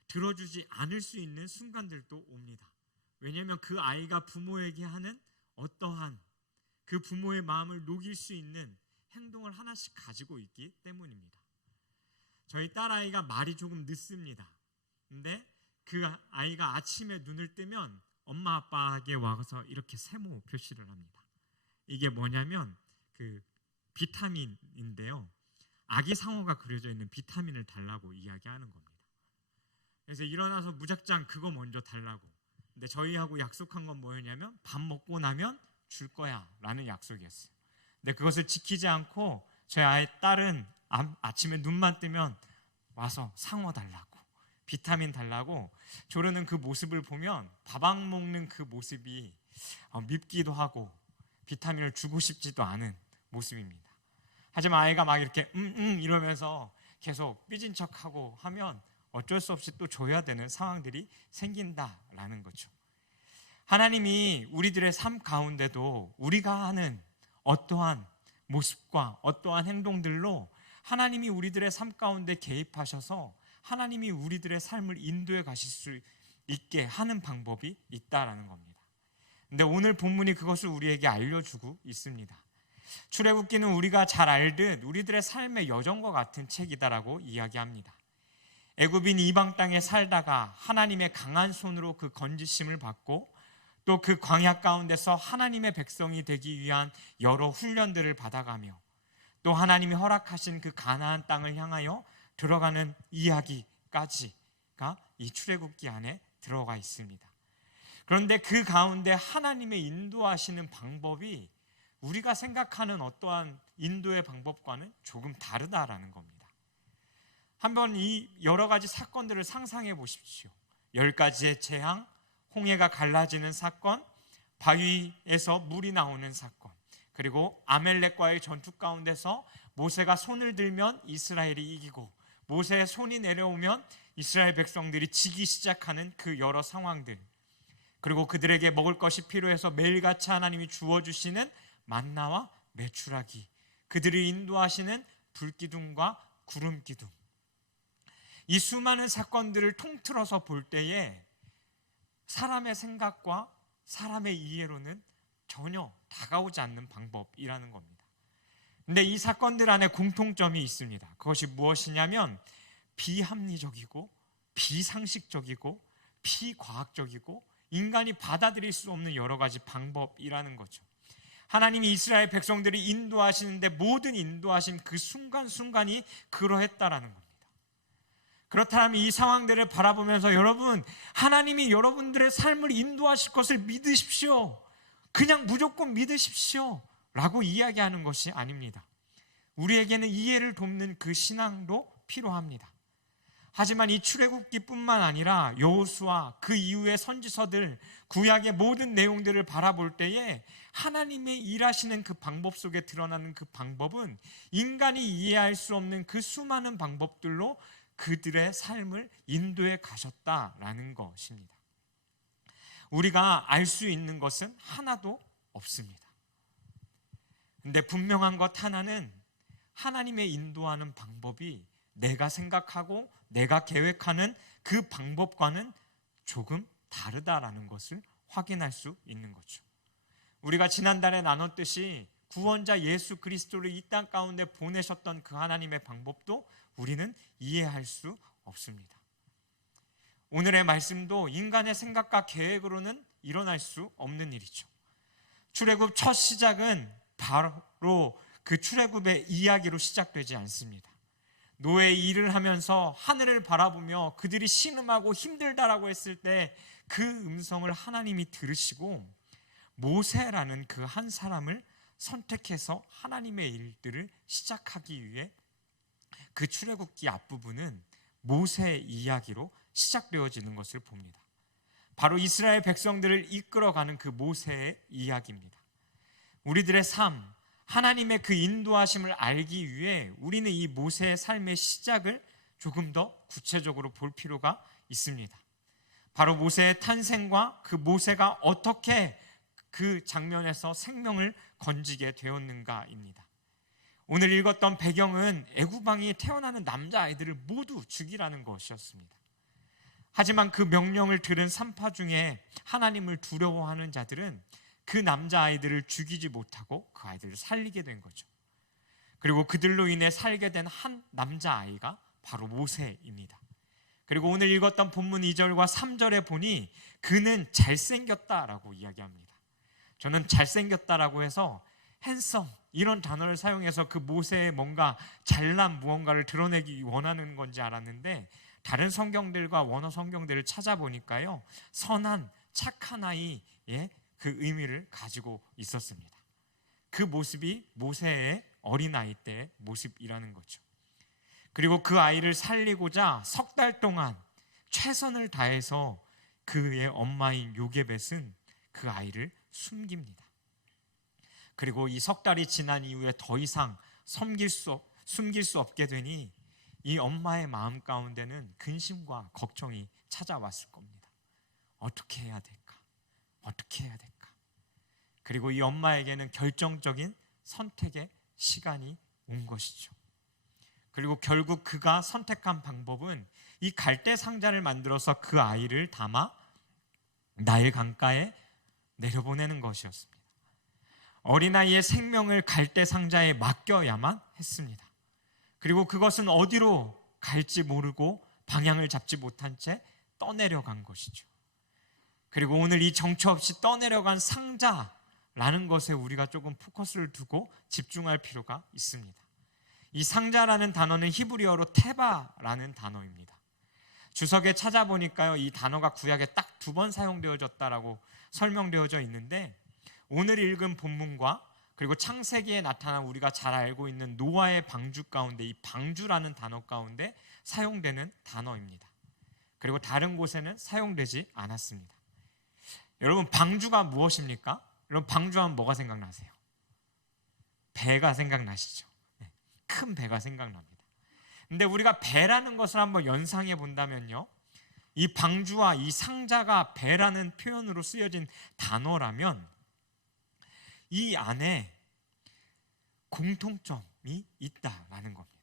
들어주지 않을 수 있는 순간들도 옵니다. 왜냐하면 그 아이가 부모에게 하는 어떠한 그 부모의 마음을 녹일 수 있는 행동을 하나씩 가지고 있기 때문입니다. 저희 딸아이가 말이 조금 늦습니다. 근데 그 아이가 아침에 눈을 뜨면 엄마 아빠에게 와서 이렇게 세모 표시를 합니다. 이게 뭐냐면 그 비타민인데요. 아기 상어가 그려져 있는 비타민을 달라고 이야기하는 겁니다. 그래서 일어나서 무작정 그거 먼저 달라고. 근데 저희하고 약속한 건 뭐였냐면 밥 먹고 나면 줄 거야 라는 약속이었어요. 근데 그것을 지키지 않고 저희 아이 딸은 아침에 눈만 뜨면 와서 상어 달라고, 비타민 달라고 조르는 그 모습을 보면 밥 안 먹는 그 모습이 밉기도 하고 비타민을 주고 싶지도 않은 모습입니다. 하지만 아이가 막 이렇게 이러면서 계속 삐진 척하고 하면 어쩔 수 없이 또 줘야 되는 상황들이 생긴다라는 거죠. 하나님이 우리들의 삶 가운데도 우리가 하는 어떠한 모습과 어떠한 행동들로 하나님이 우리들의 삶 가운데 개입하셔서 하나님이 우리들의 삶을 인도해 가실 수 있게 하는 방법이 있다라는 겁니다. 근데 오늘 본문이 그것을 우리에게 알려주고 있습니다. 출애굽기는 우리가 잘 알듯 우리들의 삶의 여정과 같은 책이다라고 이야기합니다. 애굽인 이방 땅에 살다가 하나님의 강한 손으로 그 건지심을 받고 또 그 광야 가운데서 하나님의 백성이 되기 위한 여러 훈련들을 받아가며 또 하나님이 허락하신 그 가나안 땅을 향하여 들어가는 이야기까지가 이 출애굽기 안에 들어가 있습니다. 그런데 그 가운데 하나님의 인도하시는 방법이 우리가 생각하는 어떠한 인도의 방법과는 조금 다르다라는 겁니다. 한번 이 여러 가지 사건들을 상상해 보십시오. 10가지의 재앙, 홍해가 갈라지는 사건, 바위에서 물이 나오는 사건, 그리고 아멜렉과의 전투 가운데서 모세가 손을 들면 이스라엘이 이기고 모세의 손이 내려오면 이스라엘 백성들이 지기 시작하는 그 여러 상황들, 그리고 그들에게 먹을 것이 필요해서 매일같이 하나님이 주어주시는 만나와 메추라기, 그들을 인도하시는 불기둥과 구름기둥, 이 수많은 사건들을 통틀어서 볼 때에 사람의 생각과 사람의 이해로는 전혀 다가오지 않는 방법이라는 겁니다. 근데 이 사건들 안에 공통점이 있습니다. 그것이 무엇이냐면 비합리적이고 비상식적이고 비과학적이고 인간이 받아들일 수 없는 여러 가지 방법이라는 거죠. 하나님이 이스라엘 백성들을 인도하시는데 모든 인도하신 그 순간순간이 그러했다라는 겁니다. 그렇다면 이 상황들을 바라보면서 여러분, 하나님이 여러분들의 삶을 인도하실 것을 믿으십시오. 그냥 무조건 믿으십시오 라고 이야기하는 것이 아닙니다. 우리에게는 이해를 돕는 그 신앙도 필요합니다. 하지만 이 출애굽기뿐만 아니라 여호수아 그 이후의 선지서들, 구약의 모든 내용들을 바라볼 때에 하나님의 일하시는 그 방법 속에 드러나는 그 방법은 인간이 이해할 수 없는 그 수많은 방법들로 그들의 삶을 인도해 가셨다라는 것입니다. 우리가 알 수 있는 것은 하나도 없습니다. 근데 분명한 것 하나는 하나님의 인도하는 방법이 내가 생각하고 내가 계획하는 그 방법과는 조금 다르다라는 것을 확인할 수 있는 거죠. 우리가 지난달에 나눴듯이 구원자 예수 그리스도를 이 땅 가운데 보내셨던 그 하나님의 방법도 우리는 이해할 수 없습니다. 오늘의 말씀도 인간의 생각과 계획으로는 일어날 수 없는 일이죠. 출애굽 첫 시작은 바로 그 출애굽의 이야기로 시작되지 않습니다. 노예의 일을 하면서 하늘을 바라보며 그들이 신음하고 힘들다라고 했을 때 그 음성을 하나님이 들으시고 모세라는 그 한 사람을 선택해서 하나님의 일들을 시작하기 위해 그 출애굽기 앞부분은 모세의 이야기로 시작되어지는 것을 봅니다. 바로 이스라엘 백성들을 이끌어가는 그 모세의 이야기입니다. 우리들의 삶, 하나님의 그 인도하심을 알기 위해 우리는 이 모세의 삶의 시작을 조금 더 구체적으로 볼 필요가 있습니다. 바로 모세의 탄생과 그 모세가 어떻게 그 장면에서 생명을 건지게 되었는가입니다. 오늘 읽었던 배경은 애굽왕이 태어나는 남자아이들을 모두 죽이라는 것이었습니다. 하지만 그 명령을 들은 산파 중에 하나님을 두려워하는 자들은 그 남자아이들을 죽이지 못하고 그 아이들을 살리게 된 거죠. 그리고 그들로 인해 살게 된 한 남자아이가 바로 모세입니다. 그리고 오늘 읽었던 본문 2절과 3절에 보니 그는 잘생겼다라고 이야기합니다. 저는 잘생겼다라고 해서 핸섬 이런 단어를 사용해서 그 모세의 뭔가 잘난 무언가를 드러내기 원하는 건지 알았는데 다른 성경들과 원어 성경들을 찾아보니까요, 선한 착한 아이의 그 의미를 가지고 있었습니다. 그 모습이 모세의 어린아이 때의 모습이라는 거죠. 그리고 그 아이를 살리고자 석 달 동안 최선을 다해서 그의 엄마인 요게벳은 그 아이를 숨깁니다. 그리고 이 석 달이 지난 이후에 더 이상 숨길 수 없게 되니 이 엄마의 마음 가운데는 근심과 걱정이 찾아왔을 겁니다. 어떻게 해야 될까? 어떻게 해야 될까? 그리고 이 엄마에게는 결정적인 선택의 시간이 온 것이죠. 그리고 결국 그가 선택한 방법은 이 갈대 상자를 만들어서 그 아이를 담아 나일 강가에 내려보내는 것이었습니다. 어린아이의 생명을 갈대 상자에 맡겨야만 했습니다. 그리고 그것은 어디로 갈지 모르고 방향을 잡지 못한 채 떠내려간 것이죠. 그리고 오늘 이 정처 없이 떠내려간 상자라는 것에 우리가 조금 포커스를 두고 집중할 필요가 있습니다. 이 상자라는 단어는 히브리어로 테바라는 단어입니다. 주석에 찾아보니까요, 이 단어가 구약에 딱 2번 사용되어졌다라고 설명되어져 있는데 오늘 읽은 본문과 그리고 창세기에 나타난 우리가 잘 알고 있는 노아의 방주 가운데 이 방주라는 단어 가운데 사용되는 단어입니다. 그리고 다른 곳에는 사용되지 않았습니다. 여러분, 방주가 무엇입니까? 여러분, 방주하면 뭐가 생각나세요? 배가 생각나시죠? 큰 배가 생각납니다. 근데 우리가 배라는 것을 한번 연상해 본다면요, 이 방주와 이 상자가 배라는 표현으로 쓰여진 단어라면 이 안에 공통점이 있다라는 겁니다.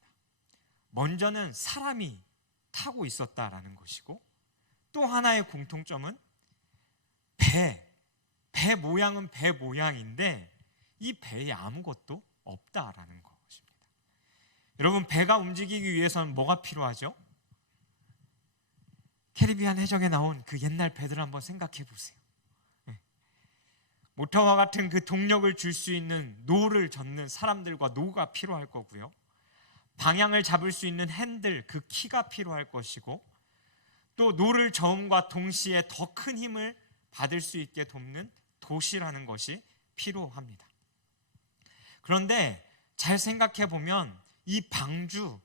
먼저는 사람이 타고 있었다라는 것이고, 또 하나의 공통점은 배 모양은 배 모양인데 이 배에 아무것도 없다라는 것입니다. 여러분, 배가 움직이기 위해서는 뭐가 필요하죠? 캐리비안 해적에 나온 그 옛날 배들 한번 생각해 보세요. 모터와 같은 그 동력을 줄 수 있는 노를 젓는 사람들과 노가 필요할 거고요. 방향을 잡을 수 있는 핸들, 그 키가 필요할 것이고, 또 노를 저음과 동시에 더 큰 힘을 받을 수 있게 돕는 돛이라는 것이 필요합니다. 그런데 잘 생각해 보면 이 방주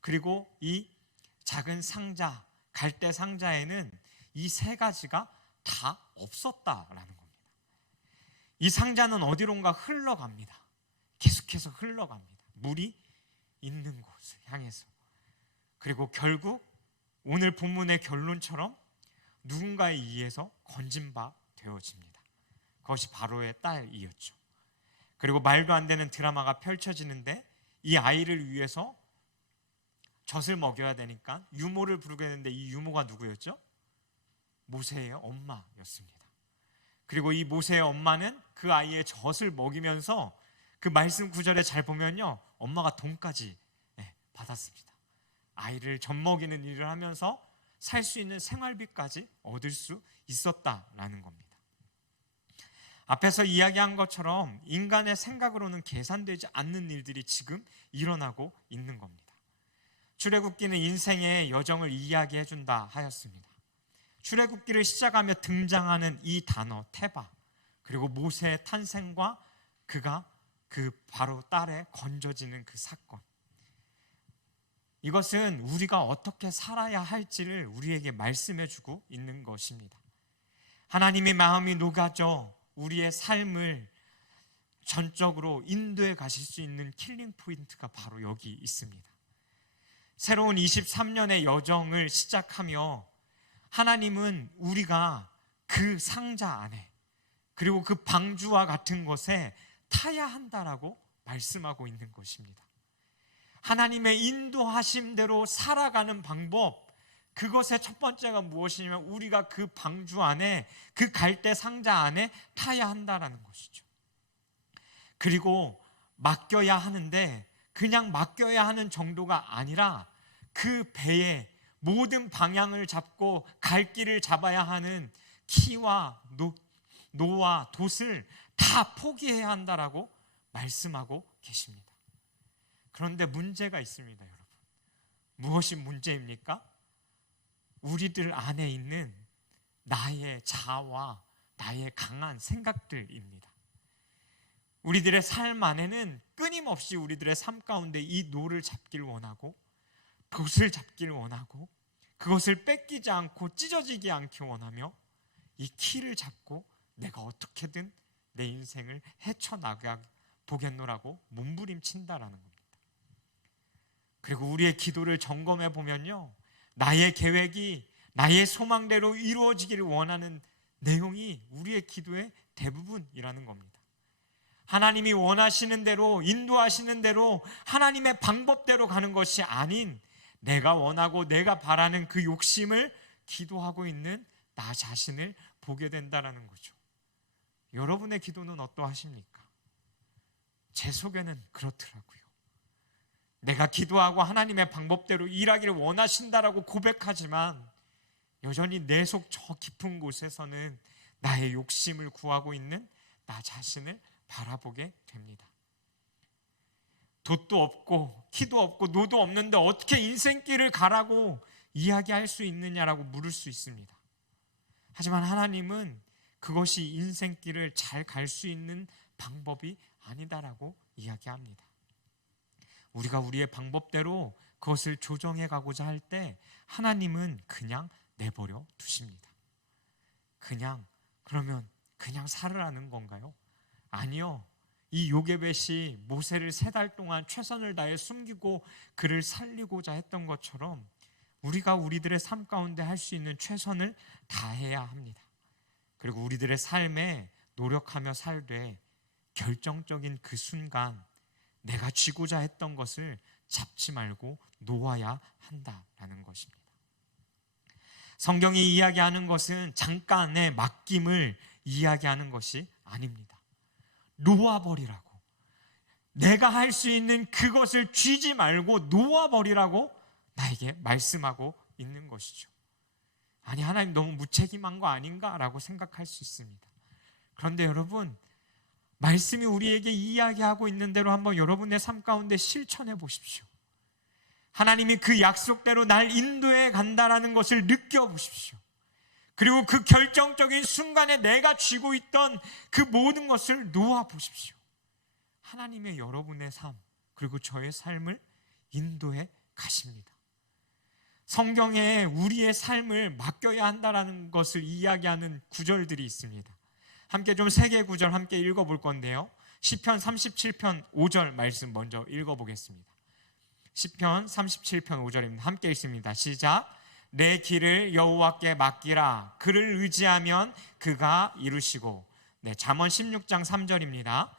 그리고 이 작은 상자, 갈대 상자에는 이 세 가지가 다 없었다라는 겁니다. 이 상자는 어디론가 흘러갑니다. 계속해서 흘러갑니다. 물이 있는 곳을 향해서. 그리고 결국 오늘 본문의 결론처럼 누군가에 의해서 건진 바 되어집니다. 그것이 바로의 딸이었죠. 그리고 말도 안 되는 드라마가 펼쳐지는데 이 아이를 위해서 젖을 먹여야 되니까 유모를 부르게 되는데 이 유모가 누구였죠? 모세의 엄마였습니다. 그리고 이 모세의 엄마는 그 아이의 젖을 먹이면서 그 말씀 구절에 잘 보면요, 엄마가 돈까지 받았습니다. 아이를 젖 먹이는 일을 하면서 살 수 있는 생활비까지 얻을 수 있었다라는 겁니다. 앞에서 이야기한 것처럼 인간의 생각으로는 계산되지 않는 일들이 지금 일어나고 있는 겁니다. 출애굽기는 인생의 여정을 이야기해 준다 하였습니다. 출애굽기를 시작하며 등장하는 이 단어 테바, 그리고 모세의 탄생과 그가 그 바로 딸에 건져지는 그 사건, 이것은 우리가 어떻게 살아야 할지를 우리에게 말씀해 주고 있는 것입니다. 하나님의 마음이 녹아져 우리의 삶을 전적으로 인도해 가실 수 있는 킬링 포인트가 바로 여기 있습니다. 새로운 23년의 여정을 시작하며 하나님은 우리가 그 상자 안에 그리고 그 방주와 같은 것에 타야 한다라고 말씀하고 있는 것입니다. 하나님의 인도하심대로 살아가는 방법, 그것의 첫 번째가 무엇이냐면 우리가 그 방주 안에, 그 갈대 상자 안에 타야 한다라는 것이죠. 그리고 맡겨야 하는데 그냥 맡겨야 하는 정도가 아니라 그 배의 모든 방향을 잡고 갈 길을 잡아야 하는 키와 노와 돛을 다 포기해야 한다라고 말씀하고 계십니다. 그런데 문제가 있습니다, 여러분. 무엇이 문제입니까? 우리들 안에 있는 나의 자아와 나의 강한 생각들입니다. 우리들의 삶 안에는 끊임없이 우리들의 삶 가운데 이 노를 잡기를 원하고 돛을 잡기를 원하고 그것을 뺏기지 않고 찢어지지 않게 원하며 이 키를 잡고 내가 어떻게든 내 인생을 헤쳐나가 보겠노라고 몸부림친다라는 겁니다. 그리고 우리의 기도를 점검해 보면요, 나의 계획이 나의 소망대로 이루어지기를 원하는 내용이 우리의 기도의 대부분이라는 겁니다. 하나님이 원하시는 대로, 인도하시는 대로, 하나님의 방법대로 가는 것이 아닌 내가 원하고 내가 바라는 그 욕심을 기도하고 있는 나 자신을 보게 된다는 거죠. 여러분의 기도는 어떠하십니까? 제 속에는 그렇더라고요. 내가 기도하고 하나님의 방법대로 일하기를 원하신다라고 고백하지만 여전히 내 속 저 깊은 곳에서는 나의 욕심을 구하고 있는 나 자신을 바라보게 됩니다. 돛도 없고 키도 없고 노도 없는데 어떻게 인생길을 가라고 이야기할 수 있느냐라고 물을 수 있습니다. 하지만 하나님은 그것이 인생길을 잘 갈 수 있는 방법이 아니다라고 이야기합니다. 우리가 우리의 방법대로 그것을 조정해 가고자 할 때 하나님은 그냥 내버려 두십니다. 그러면 그냥 살으라는 건가요? 아니요. 이 요게벳이 모세를 3달 동안 최선을 다해 숨기고 그를 살리고자 했던 것처럼 우리가 우리들의 삶 가운데 할 수 있는 최선을 다해야 합니다. 그리고 우리들의 삶에 노력하며 살되 결정적인 그 순간 내가 쥐고자 했던 것을 잡지 말고 놓아야 한다라는 것입니다. 성경이 이야기하는 것은 잠깐의 맡김을 이야기하는 것이 아닙니다. 놓아버리라고, 내가 할 수 있는 그것을 쥐지 말고 놓아버리라고 나에게 말씀하고 있는 것이죠. 아니, 하나님 너무 무책임한 거 아닌가라고 생각할 수 있습니다. 그런데 여러분, 말씀이 우리에게 이야기하고 있는 대로 한번 여러분의 삶 가운데 실천해 보십시오. 하나님이 그 약속대로 날 인도해 간다라는 것을 느껴보십시오. 그리고 그 결정적인 순간에 내가 쥐고 있던 그 모든 것을 놓아보십시오. 하나님의 여러분의 삶, 그리고 저의 삶을 인도해 가십니다. 성경에 우리의 삶을 맡겨야 한다는 것을 이야기하는 구절들이 있습니다. 함께 좀 3개 구절 함께 읽어볼 건데요. 시편 37편 5절 말씀 먼저 읽어보겠습니다. 시편 37편 5절입니다. 함께 읽습니다. 시작. 내 길을 여호와께 맡기라. 그를 의지하면 그가 이루시고. 네, 잠언 16장 3절입니다.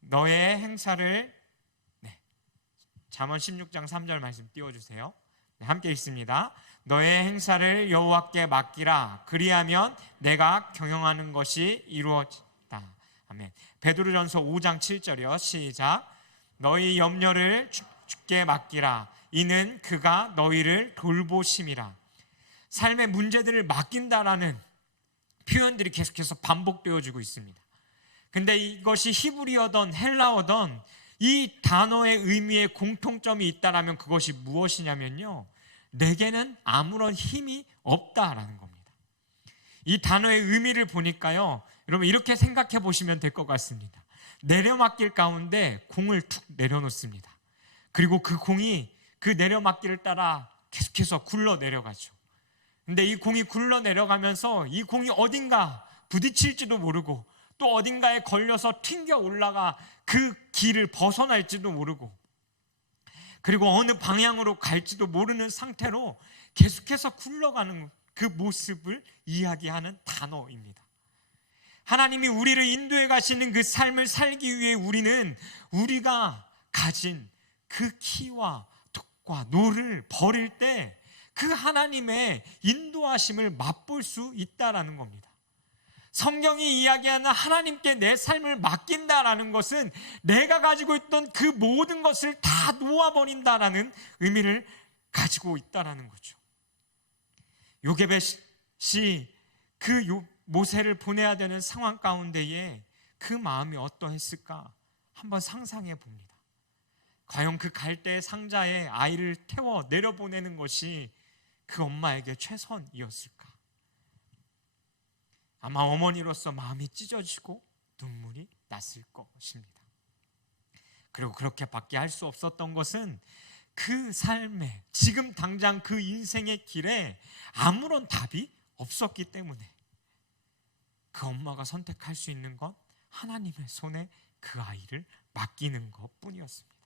너의 행사를 잠언 16장 3절 말씀 띄워주세요. 네, 함께 읽습니다. 너의 행사를 여호와께 맡기라. 그리하면 내가 경영하는 것이 이루어진다. 아멘. 베드로전서 5장 7절이요. 시작. 너희 염려를 주께 맡기라. 이는 그가 너희를 돌보심이라. 삶의 문제들을 맡긴다라는 표현들이 계속해서 반복되어지고 있습니다. 근데 이것이 히브리어든 헬라어든 이 단어의 의미에 공통점이 있다라면 그것이 무엇이냐면요, 내게는 아무런 힘이 없다라는 겁니다. 이 단어의 의미를 보니까요, 여러분 이렇게 생각해 보시면 될 것 같습니다. 내려맡길 가운데 공을 툭 내려놓습니다. 그리고 그 공이 그 내려맡기를 따라 계속해서 굴러 내려가죠. 근데 이 공이 굴러 내려가면서 이 공이 어딘가 부딪힐지도 모르고 또 어딘가에 걸려서 튕겨 올라가 그 길을 벗어날지도 모르고 그리고 어느 방향으로 갈지도 모르는 상태로 계속해서 굴러가는 그 모습을 이야기하는 단어입니다. 하나님이 우리를 인도해 가시는 그 삶을 살기 위해 우리는 우리가 가진 그 키와 돛과 노를 버릴 때 그 하나님의 인도하심을 맛볼 수 있다라는 겁니다. 성경이 이야기하는 하나님께 내 삶을 맡긴다라는 것은 내가 가지고 있던 그 모든 것을 다 놓아버린다라는 의미를 가지고 있다라는 거죠. 요게벳이 그 모세를 보내야 되는 상황 가운데에 그 마음이 어떠했을까 한번 상상해 봅니다. 과연 그 갈대의 상자에 아이를 태워 내려보내는 것이 그 엄마에게 최선이었을까? 아마 어머니로서 마음이 찢어지고 눈물이 났을 것입니다. 그리고 그렇게밖에 할 수 없었던 것은 그 삶에, 지금 당장 그 인생의 길에 아무런 답이 없었기 때문에 그 엄마가 선택할 수 있는 건 하나님의 손에 그 아이를 맡기는 것뿐이었습니다.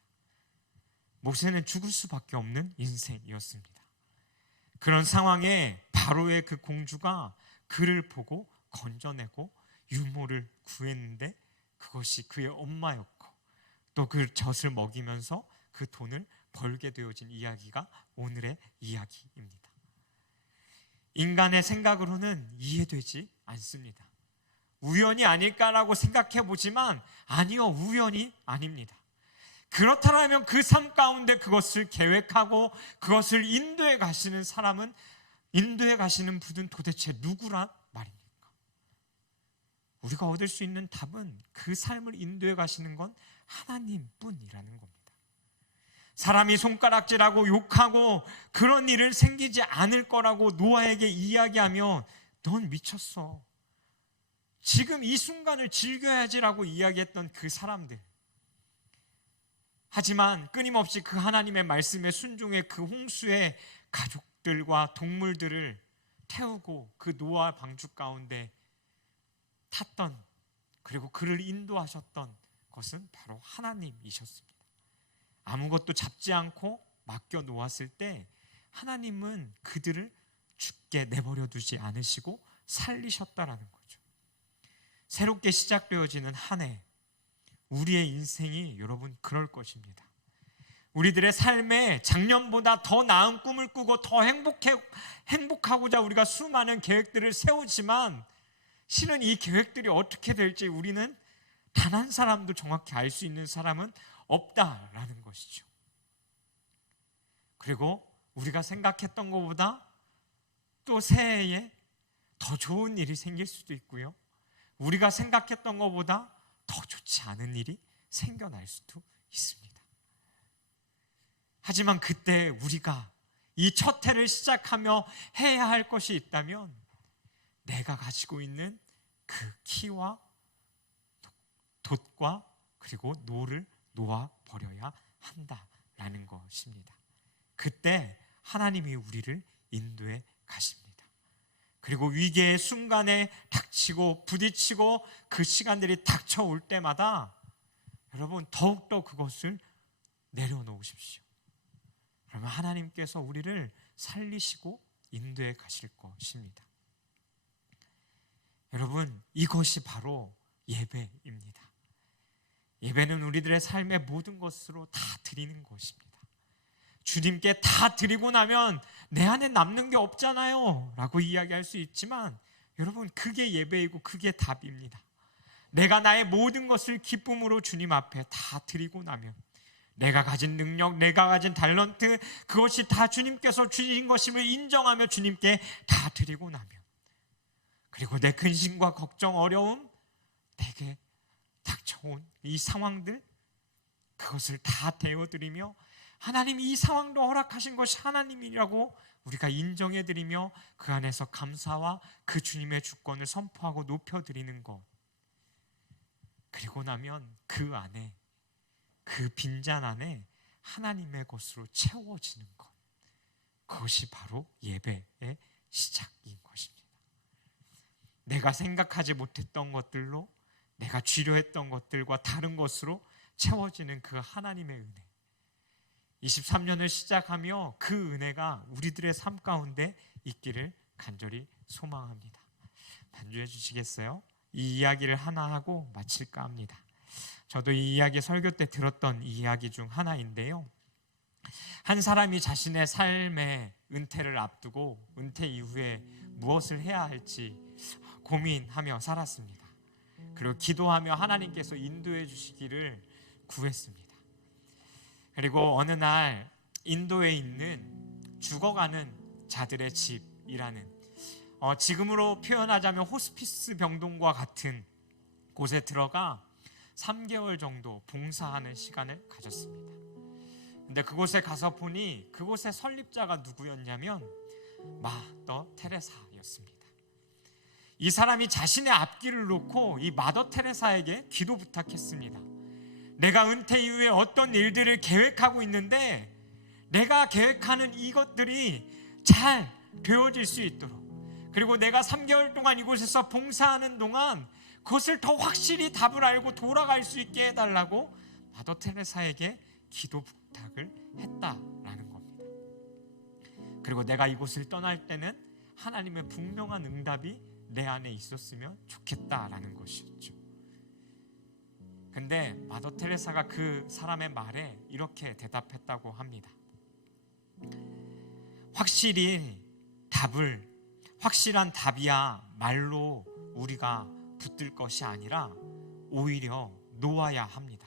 모세는 죽을 수밖에 없는 인생이었습니다. 그런 상황에 바로의 그 공주가 그를 보고 건져내고 유모를 구했는데 그것이 그의 엄마였고 또 그 젖을 먹이면서 그 돈을 벌게 되어진 이야기가 오늘의 이야기입니다. 인간의 생각으로는 이해되지 않습니다. 우연이 아닐까라고 생각해 보지만 아니요, 우연이 아닙니다. 그렇다면 그 삶 가운데 그것을 계획하고 그것을 인도해 가시는 사람은, 인도해 가시는 분은 도대체 누구란 말입니까? 우리가 얻을 수 있는 답은 그 삶을 인도해 가시는 건 하나님뿐이라는 겁니다. 사람이 손가락질하고 욕하고 그런 일을 생기지 않을 거라고 노아에게 이야기하며 넌 미쳤어, 지금 이 순간을 즐겨야지라고 이야기했던 그 사람들, 하지만 끊임없이 그 하나님의 말씀에 순종해 그 홍수의 가족들과 동물들을 태우고 그 노아 방주 가운데 탔던, 그리고 그를 인도하셨던 것은 바로 하나님이셨습니다. 아무것도 잡지 않고 맡겨 놓았을 때 하나님은 그들을 죽게 내버려 두지 않으시고 살리셨다라는 거죠. 새롭게 시작되어지는 한 해, 우리의 인생이 여러분 그럴 것입니다. 우리들의 삶에 작년보다 더 나은 꿈을 꾸고 더 행복하고자 우리가 수많은 계획들을 세우지만 실은 이 계획들이 어떻게 될지 우리는 단 한 사람도 정확히 알 수 있는 사람은 없다라는 것이죠. 그리고 우리가 생각했던 것보다 또 새해에 더 좋은 일이 생길 수도 있고요, 우리가 생각했던 것보다 더 좋지 않은 일이 생겨날 수도 있습니다. 하지만 그때 우리가 이 첫 해를 시작하며 해야 할 것이 있다면 내가 가지고 있는 그 키와 돛과 그리고 노를 놓아버려야 한다라는 것입니다. 그때 하나님이 우리를 인도해 가십니다. 그리고 위기의 순간에 닥치고 부딪히고 그 시간들이 닥쳐올 때마다 여러분 더욱더 그것을 내려놓으십시오. 그러면 하나님께서 우리를 살리시고 인도해 가실 것입니다. 여러분, 이것이 바로 예배입니다. 예배는 우리들의 삶의 모든 것으로 다 드리는 것입니다. 주님께 다 드리고 나면 내 안에 남는 게 없잖아요 라고 이야기할 수 있지만 여러분, 그게 예배이고 그게 답입니다. 내가 나의 모든 것을 기쁨으로 주님 앞에 다 드리고 나면 내가 가진 능력, 내가 가진 탤런트, 그것이 다 주님께서 주신 것임을 인정하며 주님께 다 드리고 나면, 그리고 내 근심과 걱정, 어려움, 내게 닥쳐온 이 상황들, 그것을 다 대어드리며 하나님이 이 상황도 허락하신 것이 하나님이라고 우리가 인정해드리며 그 안에서 감사와 그 주님의 주권을 선포하고 높여드리는 것, 그리고 나면 그 안에, 그 빈잔 안에 하나님의 것으로 채워지는 것, 그것이 바로 예배의 시작인 것입니다. 내가 생각하지 못했던 것들로, 내가 쥐려했던 것들과 다른 것으로 채워지는 그 하나님의 은혜, 23년을 시작하며 그 은혜가 우리들의 삶 가운데 있기를 간절히 소망합니다. 반주해 주시겠어요? 이 이야기를 하나 하고 마칠까 합니다. 저도 이 이야기 설교 때 들었던 이 이야기 중 하나인데요, 한 사람이 자신의 삶의 은퇴를 앞두고 은퇴 이후에 무엇을 해야 할지 고민하며 살았습니다. 그리고 기도하며 하나님께서 인도해 주시기를 구했습니다. 그리고 어느 날 인도에 있는 죽어가는 자들의 집이라는 지금으로 표현하자면 호스피스 병동과 같은 곳에 들어가 3개월 정도 봉사하는 시간을 가졌습니다. 근데 그곳에 가서 보니 그곳의 설립자가 누구였냐면 마더 테레사였습니다. 이 사람이 자신의 앞길을 놓고 이 마더 테레사에게 기도 부탁했습니다. 내가 은퇴 이후에 어떤 일들을 계획하고 있는데 내가 계획하는 이것들이 잘 되어질 수 있도록, 그리고 내가 3개월 동안 이곳에서 봉사하는 동안 그것을 더 확실히 답을 알고 돌아갈 수 있게 해달라고 마더 테레사에게 기도 부탁을 했다라는 겁니다. 그리고 내가 이곳을 떠날 때는 하나님의 분명한 응답이 내 안에 있었으면 좋겠다라는 것이었죠. 근데 마더 테레사가 그 사람의 말에 이렇게 대답했다고 합니다. 확실한 답이야 말로 우리가 붙들 것이 아니라 오히려 놓아야 합니다.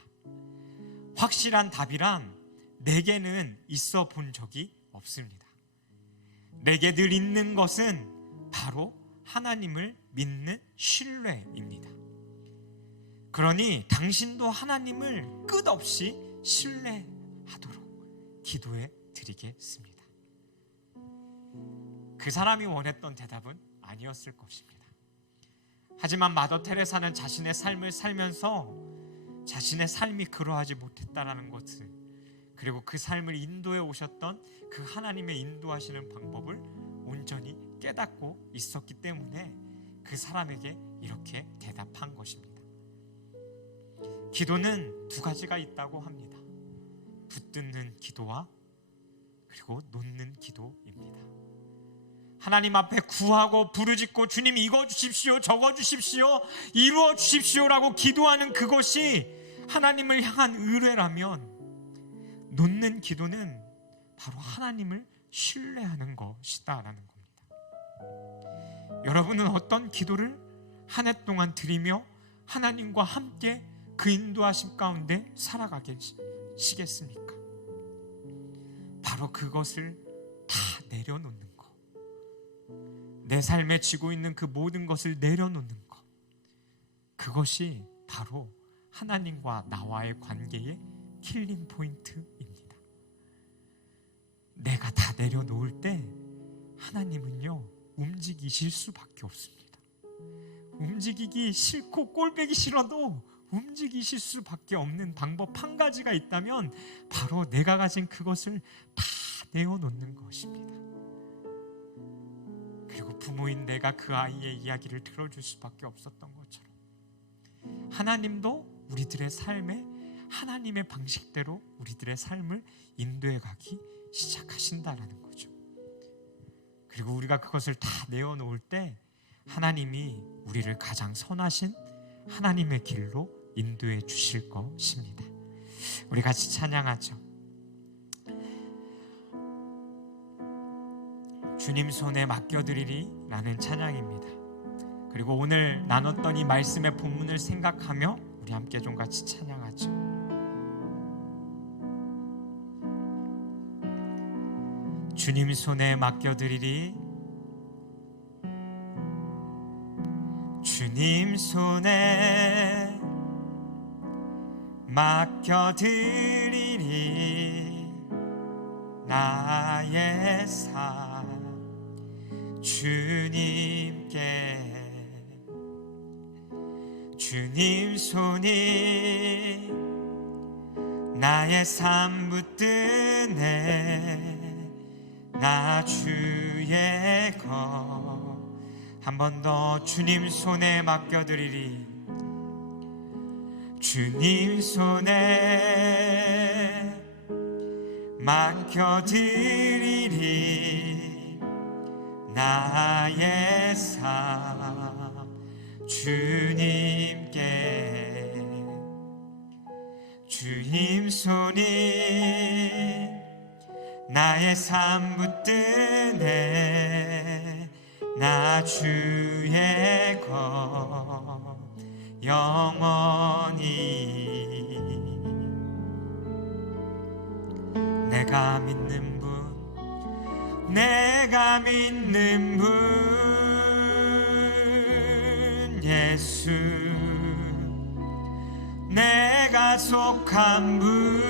확실한 답이란 내게는 있어 본 적이 없습니다. 내게 늘 있는 것은 바로 하나님을 믿는 신뢰입니다. 그러니 당신도 하나님을 끝없이 신뢰하도록 기도해 드리겠습니다. 그 사람이 원했던 대답은 아니었을 것입니다. 하지만 마더 테레사는 자신의 삶을 살면서 자신의 삶이 그러하지 못했다라는 것을, 그리고 그 삶을 인도해 오셨던 그 하나님의 인도하시는 방법을 온전히 깨닫고 있었기 때문에 그 사람에게 이렇게 대답한 것입니다. 기도는 두 가지가 있다고 합니다. 붙드는 기도와 그리고 놓는 기도입니다. 하나님 앞에 구하고 부르짖고 주님 이거 주십시오, 저거 주십시오, 이루어 주십시오라고 기도하는 그것이 하나님을 향한 의뢰라면, 놓는 기도는 바로 하나님을 신뢰하는 것이다라는 겁니다. 여러분은 어떤 기도를 한 해 동안 드리며 하나님과 함께 그 인도하심 가운데 살아가시겠습니까? 바로 그것을 다 내려놓는 것, 내 삶에 쥐고 있는 그 모든 것을 내려놓는 것, 그것이 바로 하나님과 나와의 관계의 킬링 포인트입니다. 내가 다 내려놓을 때 하나님은요 움직이실 수밖에 없습니다. 움직이기 싫고 꼴보기 싫어도 움직이실 수밖에 없는 방법 한 가지가 있다면 바로 내가 가진 그것을 다 내어놓는 것입니다. 그리고 부모인 내가 그 아이의 이야기를 들어줄 수밖에 없었던 것처럼 하나님도 우리들의 삶에 하나님의 방식대로 우리들의 삶을 인도해 가기 시작하신다라는 거죠. 그리고 우리가 그것을 다 내어놓을 때 하나님이 우리를 가장 선하신 하나님의 길로 인도해 주실 것입니다. 우리 같이 찬양하죠. 주님 손에 맡겨드리리 라는 찬양입니다. 그리고 오늘 나눴던 이 말씀의 본문을 생각하며 우리 함께 좀 같이 찬양하죠. 주님 손에 맡겨드리리, 주님 손에 맡겨드리리 나의 삶 주님께. 주님 손이 나의 삶 붙드네 나 주의 것. 한 번 더 주님 손에 맡겨드리리, 주님 손에 맡겨드리리 나의 삶 주님께. 주님 손이 나의 삶 붙드네 나 주의 것 영원히. 내가 내가 믿는 분, 내가 믿는 분, 예수. 내가 속한 분,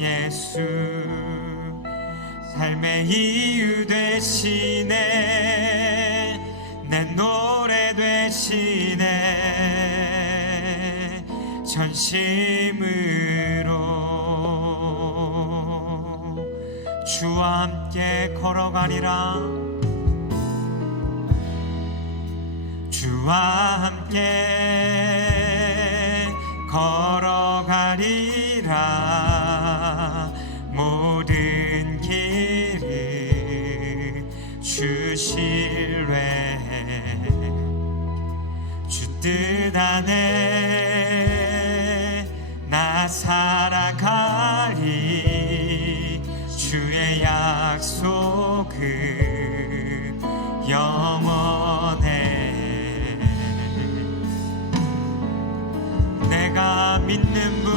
예수. 삶의 이유 되시네, 내 노래 되시네. 전심으로 주와 함께 걸어가리라, 주와 함께 걸어가리라. 모든 길을 주 신뢰해, 주 뜻 안에 나 살아가리. 주의 약속은 영원해. 내가 믿는 분,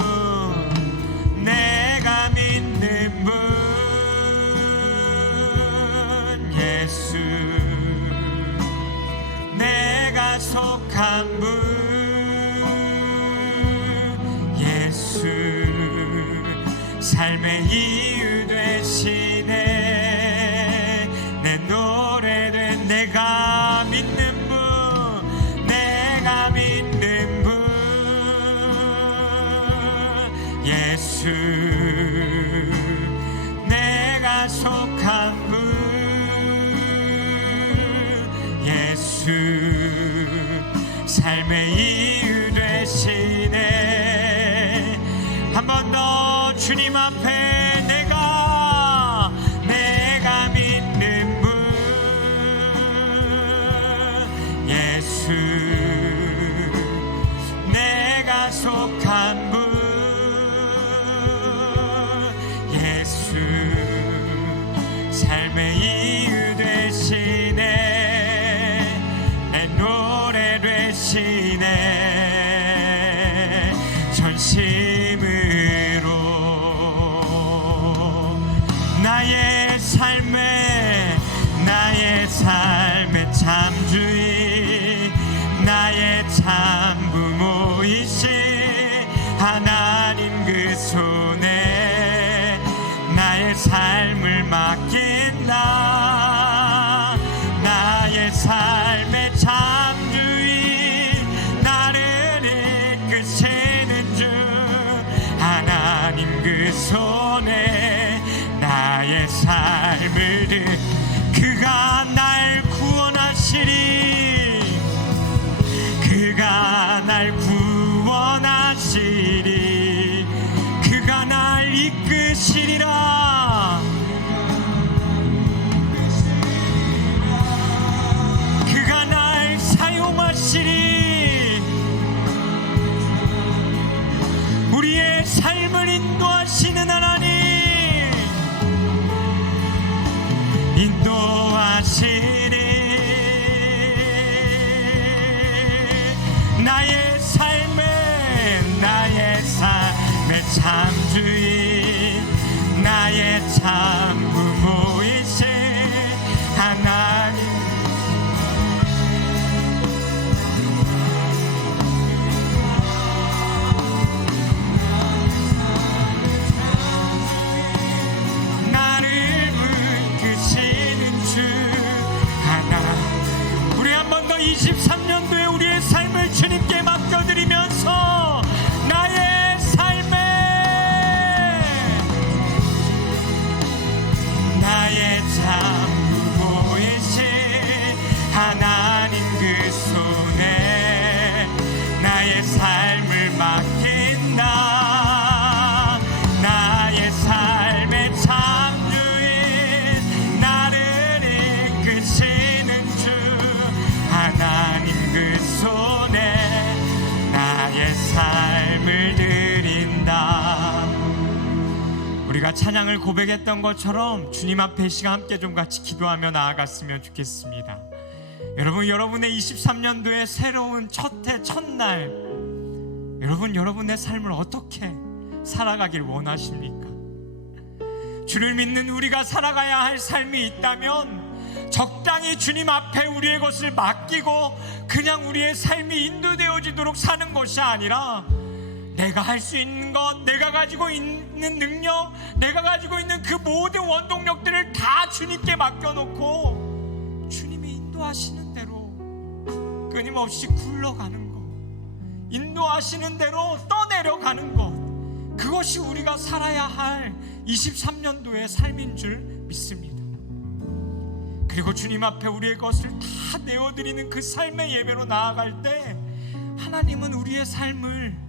내가 믿는 분, 예수. 내가 속한 분, 예수. 삶의 이유 되시네, 내 노래 된. 내가 믿는 분, 내가 믿는 분, 예수. 내가 속한 분, 예수. 삶의 이유 되시네. 한 번 더 주님 앞에 내가 믿는 분, 예수. 내가 속한 분, 예수. 삶의 이유 되시네, 내 노래 되시네. 전심으로 나의 삶의 참주인, 나의 참 부모이신 하나님 그 손에 나의 삶을 맡긴다. 나의 삶의 참주인, 나를 이끄시는 주 하나님 그 손에 나의 삶을 그가 날 구원하시리, 그가 날 구원하시리, 그가 날 이끄시리라, 그가 날 사용하시리. 우리의 삶을 인도하시는 하나님, 인도하시리. 나의 삶의 참주인, 나의 참 부모이신 하나님. 나를 이끄시는 주 하나. 우리 한 번 더 23년도에 우리의 삶을 주님께 맡겨드리면서 나의 삶에 나의 참 보이신 하나님 그 손에 나의 삶을 맡긴다. 나의 삶의 참주인, 나를 이끄시는 주 하나님 그 손에 나의 삶을 드린다. 우리가 찬양을 고백했던 것처럼 주님 앞에 이 시간 함께 좀 같이 기도하며 나아갔으면 좋겠습니다. 여러분, 여러분의 23년도의 새로운 첫 해 첫날, 여러분의 삶을 어떻게 살아가길 원하십니까? 주를 믿는 우리가 살아가야 할 삶이 있다면 적당히 주님 앞에 우리의 것을 맡기고 그냥 우리의 삶이 인도되어지도록 사는 것이 아니라 내가 할 수 있는 것, 내가 가지고 있는 능력, 내가 가지고 있는 그 모든 원동력들을 다 주님께 맡겨놓고 주님이 인도하시는 대로 끊임없이 굴러가는 것, 인도하시는 대로 떠내려가는 것, 그것이 우리가 살아야 할 23년도의 삶인 줄 믿습니다. 그리고 주님 앞에 우리의 것을 다 내어드리는 그 삶의 예배로 나아갈 때 하나님은 우리의 삶을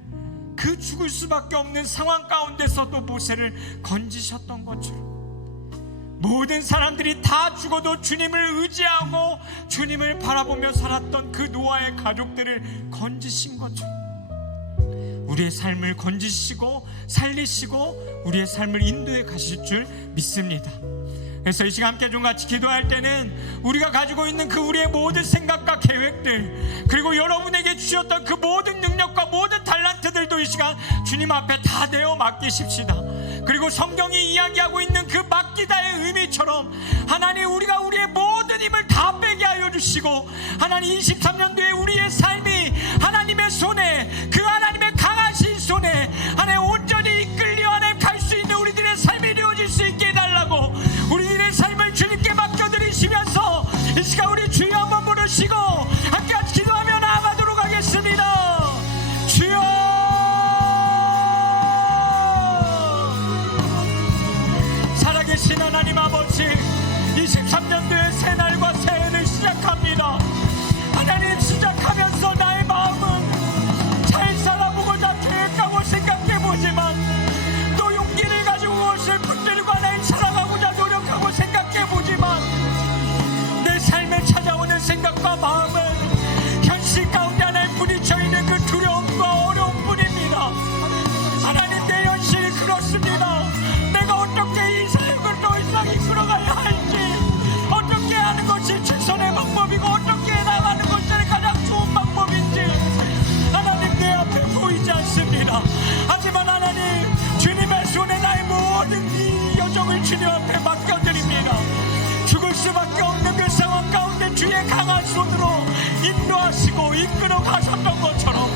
그 죽을 수밖에 없는 상황 가운데서도 모세를 건지셨던 것처럼 모든 사람들이 다 죽어도 주님을 의지하고 주님을 바라보며 살았던 그 노아의 가족들을 건지신 것처럼 우리의 삶을 건지시고 살리시고 우리의 삶을 인도해 가실 줄 믿습니다. 그래서 이 시간 함께 좀 같이 기도할 때는 우리가 가지고 있는 그 우리의 모든 생각과 계획들, 그리고 여러분에게 주셨던 그 모든 능력과 모든 달란트들도 이 시간 주님 앞에 다 내어 맡기십시다. 그리고 성경이 이야기하고 있는 그 맡기다의 의미처럼 하나님, 우리가 우리의 모든 힘을 다 빼게 하여 주시고 하나님 23년도에 우리의 삶이 하나님의 손에, 그 하나님의 강하신 손에 하나님 온전히 이끌려 하나님 갈 수 있는 우리들의 삶이 되어질 수 있게 해달라고 우리들의 삶을 주님께 맡겨드리시면서 이 시간 우리 주여 한번 부르시고 함께 같이 기도하며 나아가도록 하겠습니다. 주여, 살아계신 하나님 아버지, 23년도의 새날과 새해를 시작합니다. 하나님, 시작하면서 나의 마음은 잘 살아보고자 계획하고 생각해보지만 또 용기를 가지고 무엇을 붙들고 하나님 살아가고자 노력하고 생각해보지만 내 삶에 찾아오는 생각과 마음은 현실 가운데 하나님 부딪혀있는 그 두려움과 어려움 뿐입니다. 하나님, 내 현실이 그렇습니다. 내가 어떻게 이 삶을 더 이상 이끌어가야 할지, 어떻게 하는 것이 최선의 방법이고 어떻게 나가는 것이 가장 좋은 방법인지 하나님 내 앞에 보이지 않습니다. 하지만 하나님, 주님의 손에 나의 모든 이 여정을 주님 앞에 맡겨드립니다. 죽을 수밖에 없는 그 상황 가운데 주의 강한 손으로 인도하시고 이끌어 가셨던 것처럼,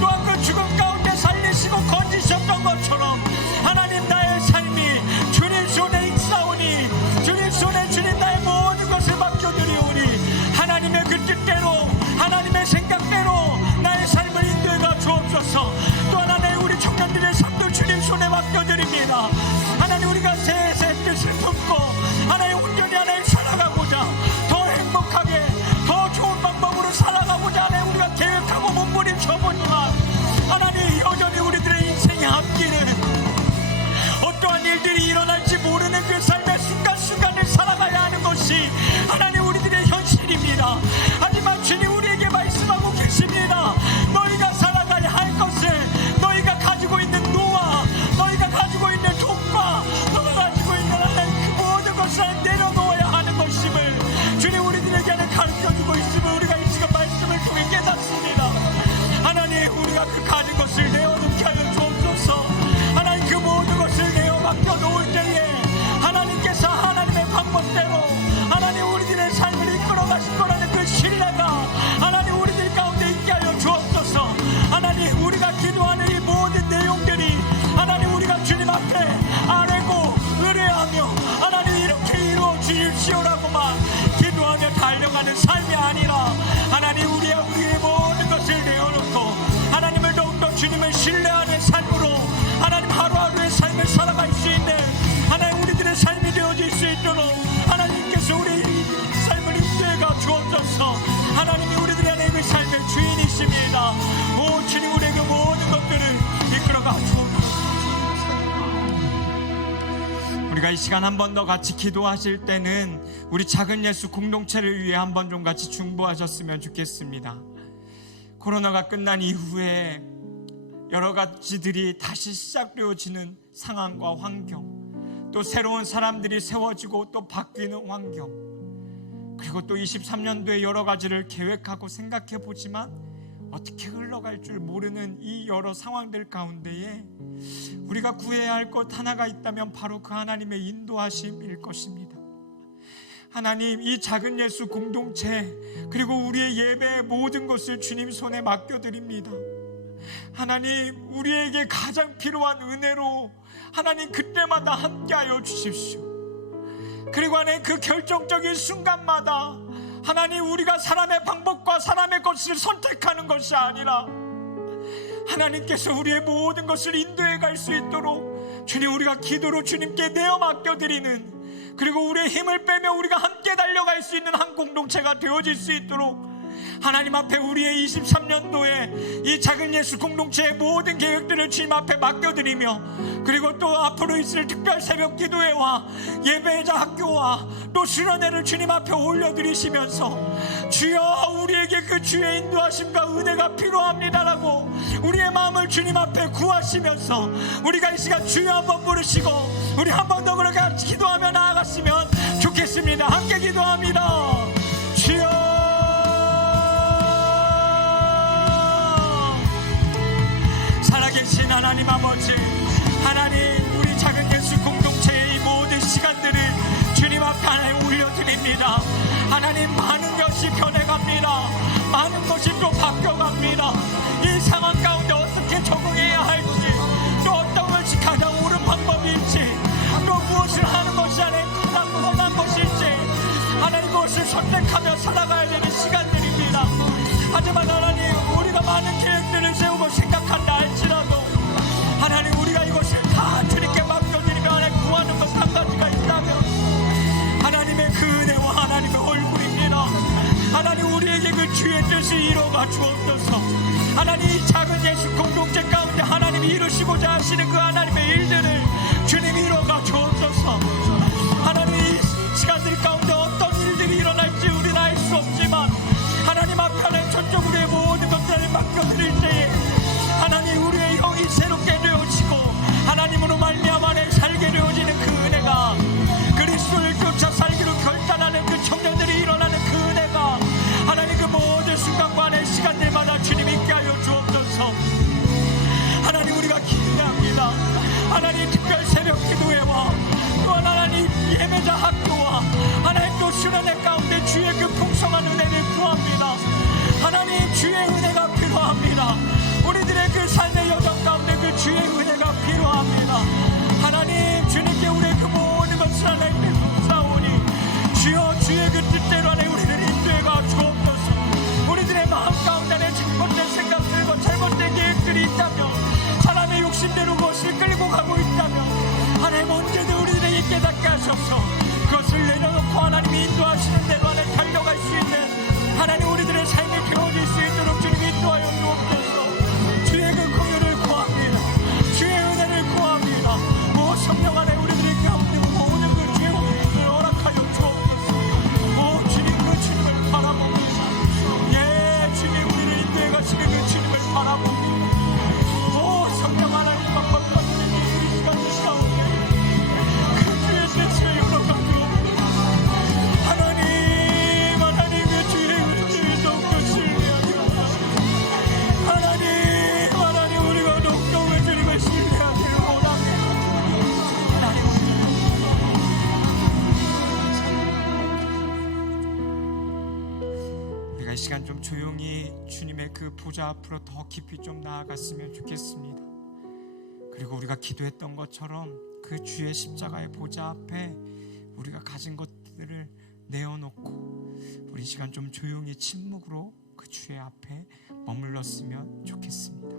또한 그 죽음 가운데 살리시고 건지셨던 것처럼 하나님, 나의 삶이 주님 손에 있사오니 주님 손에 주님 나의 모든 것을 맡겨드리오니 하나님의 그 뜻대로, 하나님의 생각대로 나의 삶을 인도해가 주옵소서. 또 하나님, 우리 청년들의 삶도 주님 손에 맡겨드립니다. 하나님, 우리가 새해 뜻을 품고 하나님 온전히 하나님 살아가고자, 더 행복하게 더 좋은 방법으로 살아가고자 하나님 우리가 계획하고 몸부림쳐보지만 하나님, 여전히 우리들의 인생의 앞길은 어떠한 일들이 일어날지 모르는 그 삶의 순간순간을 살아가야 하는 것이 하나님 우리들의 현실입니다. 하지만 주님 우리에게 말씀하고 계십니다. 너희가 살아가야 할 것을, 너희가 가지고 있는 노아, 너희가 가지고 있는 돈과 너가 가지고 있는 하나님 그 모든 것을 내려놓아야 하는 것임을 주님 우리들에게 가르쳐주고 있음을 우리가 이 시간 말씀을 통해 깨닫습니다. 하나님, 우리가 그 가진 것을 내어놓게 하여 주옵소서. 하나님, 그 모든 것을 내어 맡겨놓을 때에 하나님께서 하나님의 방법대로 하나님 우리들의 삶을 이끌어 가실 거라는 그 신뢰가 하나님 우리들 가운데 있게 하여 주옵소서. 하나님, 우리가 기도하는 이 모든 내용들이 하나님 우리가 주님 앞에 아뢰고 의뢰하며 하나님 이렇게 이루어 주십시오라고만 기도하며 달려가는 삶이 아니라 하나님 우리의 모든 것을 내어놓고 하나님을 더욱더 주님을 신뢰하는 삶으로 하나님 하루하루의 삶을 살아갈 수 있는 하나님 우리들의 삶이 되어질 수 있도록 하나님께서 우리 삶을 인도해가 주옵소서. 하나님이 우리들의 하나님의 삶의 주인이십니다. 오 주님, 우리의 그 모든 것들을 이끌어가 주옵소서. 우리가 이 시간 한 번 더 같이 기도하실 때는 우리 작은 예수 공동체를 위해 한 번 좀 같이 중보하셨으면 좋겠습니다. 코로나가 끝난 이후에 여러 가지들이 다시 시작되어지는 상황과 환경, 또 새로운 사람들이 세워지고 또 바뀌는 환경, 그리고 또 23년도에 여러 가지를 계획하고 생각해 보지만 어떻게 흘러갈 줄 모르는 이 여러 상황들 가운데에 우리가 구해야 할 것 하나가 있다면 바로 그 하나님의 인도하심일 것입니다. 하나님, 이 작은 예수 공동체 그리고 우리의 예배의 모든 것을 주님 손에 맡겨드립니다. 하나님, 우리에게 가장 필요한 은혜로 하나님 그때마다 함께하여 주십시오. 그리고 하나님, 그 결정적인 순간마다 하나님, 우리가 사람의 방법과 사람의 것을 선택하는 것이 아니라 하나님께서 우리의 모든 것을 인도해 갈 수 있도록 주님, 우리가 기도로 주님께 내어 맡겨드리는, 그리고 우리의 힘을 빼며 우리가 함께 달려갈 수 있는 한 공동체가 되어질 수 있도록 하나님 앞에 우리의 23년도에 이 작은 예수 공동체의 모든 계획들을 주님 앞에 맡겨드리며, 그리고 또 앞으로 있을 특별 새벽 기도회와 예배자 학교와 또 수련회를 주님 앞에 올려드리시면서 주여, 우리에게 그 주의 인도하심과 은혜가 필요합니다라고 우리의 마음을 주님 앞에 구하시면서 우리가 이 시간 주여 한번 부르시고 우리 한 번 더 그렇게 같이 기도하며 나아갔으면 좋겠습니다. 함께 기도합니다. 주여, 살아계신 하나님 아버지, 하나님, 우리 작은 예수 공동체의 이 모든 시간들을 주님 앞에 하나님 올려드립니다. 하나님, 많은 것이 변해갑니다. 많은 것이 또 바뀌어갑니다. 이 상황 가운데 어떻게 적응해야 할지, 또 어떤 것이 가장 옳은 방법일지, 또 무엇을 하는 것이 가장 선한 것일지, 하나님, 무엇을 선택하며 살아가야 되는 시간들입니다. 하지만 하나님, 우리가 많은 계획들을 세우고 생각한다 할지라도 하나님, 우리가 이것을 다 주님께 맡겨드리며 하나님 구하는 것 한 가지가 있다면 하나님의 그 은혜와 하나님의 얼굴입니다. 하나님, 우리에게 그 주의 뜻을 이루어가 주옵소서. 하나님, 이 작은 예수 공동체 가운데 하나님이 이루시고자 하시는 그 하나님의 일들을 주님 이루어가 주옵소서. 하나님, 이 시간들 가운데 어떤 일들이 일어날지 우리는 알 수 없지만 하나님 앞에 하나님 전적으로의 모든 것들을 맡겨드릴 때에 하나님, 우리의 영이 새롭게 되어지고 하나님으로 말미암아 살게 되어지는 그 은혜가, 그리스도를 쫓아 살기로 결단하는 그 청년들이 일어나는 그 은혜가 하나님, 그 모든 순간과 내 시간들마다 주님 있게 하여 주옵소서. 하나님, 우리가 기대합니다. 하나님, 특별 새벽 기도회와 또 하나님 예배자 학교와 하나님 또 수련회 가운데 주의 그 풍성한 은혜를 구합니다. 하나님, 주의 은혜가 필요합니다. 우리들의 그 삶의 여정 가운데 그 주의 은혜가 필요합니다. 하나님, 주님께 우리의 그 모든 것을 하나님께 감사오니 주여, 주의 그 뜻대로 하나님 우리를 인도해가 주옵소서. 우리들의 마음 가운데 잘못된 생각들과 잘못된 계획들이 있다면, 사람의 욕심대로 무엇을 끌고 가고 있다면 하나님, 언제든 우리들에게 깨닫게 하셔서 그것을 내려놓고 하나님이 인도하시는 대로 하나님 달려갈 수 있는 하나님, 우리들의 삶이 되어질 수 있도록 주님 인도하여 주옵소서. 주의 그 공유를 구합니다. 주의 은혜를 구합니다. 오 성령 안에 우리들의 가운데 모든 그 주의 공유를 허락하여 주옵소서. 오 주님, 그 주님을 바라봅니다. 예, 주님, 우리를 인도해 가시는 그 주님을 바라봅니다. 오 성령 하나님, 방법받는 이 시간 가운데 그 주의 뜻을 열어가 주옵소서. 하나님, 하나님, 그 주의 은혜를 더욱더 신뢰하게 하옵소서. 하나님, 하나님, 우리가 독동을 드리고 신뢰하기를 원합니다. 우리가 이 시간 좀 조용히 주님의 그 보좌 앞으로 더 깊이 좀 나아갔으면 좋겠습니다. 그리고 우리가 기도했던 것처럼 그 주의 십자가의 보좌 앞에 우리가 가진 것들을 내어놓고 우리 시간 좀 조용히 침묵으로 그 주의 앞에 머물렀으면 좋겠습니다.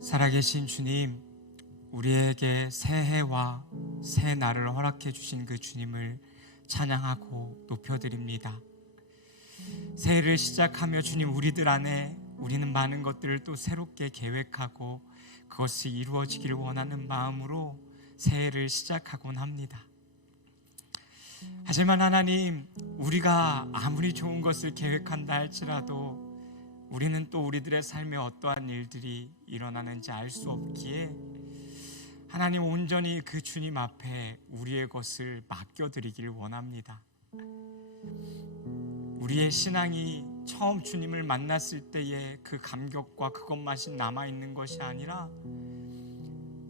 살아계신 주님, 우리에게 새해와 새 날을 허락해 주신 그 주님을 찬양하고 높여드립니다. 새해를 시작하며 주님, 우리들 안에 우리는 많은 것들을 또 새롭게 계획하고 그것이 이루어지기를 원하는 마음으로 새해를 시작하곤 합니다. 하지만 하나님, 우리가 아무리 좋은 것을 계획한다 할지라도 우리는 또 우리들의 삶에 어떠한 일들이 일어나는지 알 수 없기에 하나님, 온전히 그 주님 앞에 우리의 것을 맡겨드리길 원합니다. 우리의 신앙이 처음 주님을 만났을 때의 그 감격과 그것만이 남아있는 것이 아니라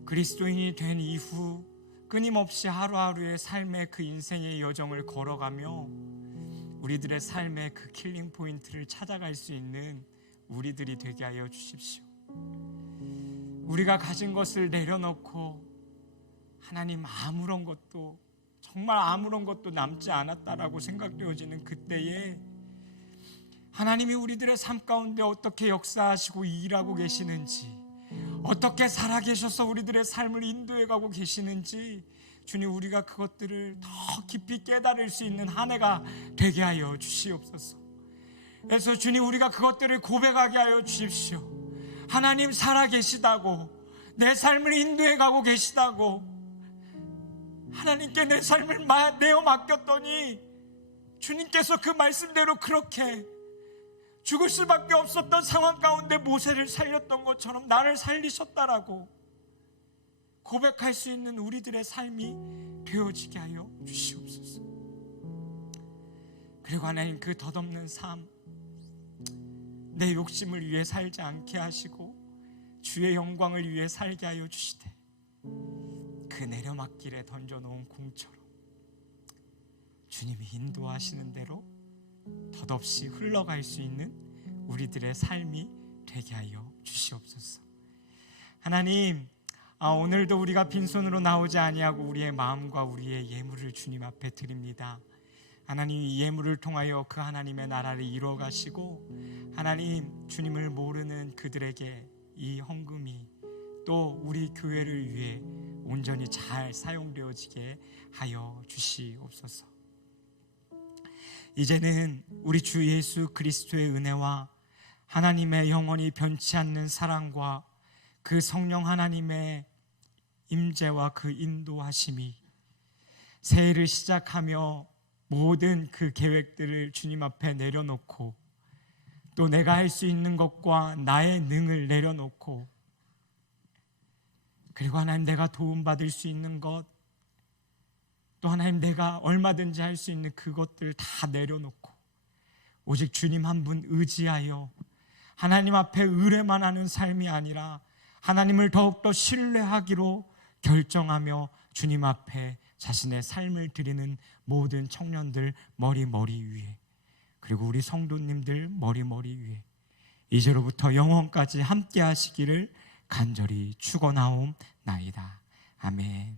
그리스도인이 된 이후 끊임없이 하루하루의 삶의 그 인생의 여정을 걸어가며 우리들의 삶의 그 킬링 포인트를 찾아갈 수 있는 우리들이 되게 하여 주십시오. 우리가 가진 것을 내려놓고 하나님, 아무런 것도, 정말 아무런 것도 남지 않았다라고 생각되어지는 그때에 하나님이 우리들의 삶 가운데 어떻게 역사하시고 일하고 계시는지, 어떻게 살아계셔서 우리들의 삶을 인도해가고 계시는지 주님, 우리가 그것들을 더 깊이 깨달을 수 있는 한 해가 되게 하여 주시옵소서. 그래서 주님, 우리가 그것들을 고백하게 하여 주십시오. 하나님, 살아계시다고, 내 삶을 인도해가고 계시다고, 하나님께 내 삶을 내어 맡겼더니 주님께서 그 말씀대로 그렇게 죽을 수밖에 없었던 상황 가운데 모세를 살렸던 것처럼 나를 살리셨다라고 고백할 수 있는 우리들의 삶이 되어지게 하여 주시옵소서. 그리고 하나님, 그 덧없는 삶, 내 욕심을 위해 살지 않게 하시고 주의 영광을 위해 살게 하여 주시되 그 내려막길에 던져놓은 공처럼 주님이 인도하시는 대로 덧없이 흘러갈 수 있는 우리들의 삶이 되게 하여 주시옵소서. 하나님, 오늘도 우리가 빈손으로 나오지 아니하고 우리의 마음과 우리의 예물을 주님 앞에 드립니다. 하나님, 이 예물을 통하여 그 하나님의 나라를 이루어 가시고 하나님, 주님을 모르는 그들에게 이 헌금이 또 우리 교회를 위해 온전히 잘 사용되어지게 하여 주시옵소서. 이제는 우리 주 예수 그리스도의 은혜와 하나님의 영원히 변치 않는 사랑과 그 성령 하나님의 임재와 그 인도하심이 새해를 시작하며 모든 그 계획들을 주님 앞에 내려놓고 또 내가 할 수 있는 것과 나의 능을 내려놓고 그리고 하나님, 내가 도움받을 수 있는 것, 또 하나님, 내가 얼마든지 할 수 있는 그것들 다 내려놓고 오직 주님 한 분 의지하여 하나님 앞에 의뢰만 하는 삶이 아니라 하나님을 더욱더 신뢰하기로 결정하며 주님 앞에 자신의 삶을 드리는 모든 청년들 머리 위에, 그리고 우리 성도님들 머리 위에 이제로부터 영원까지 함께 하시기를 간절히 축원하옵나이다. 아멘.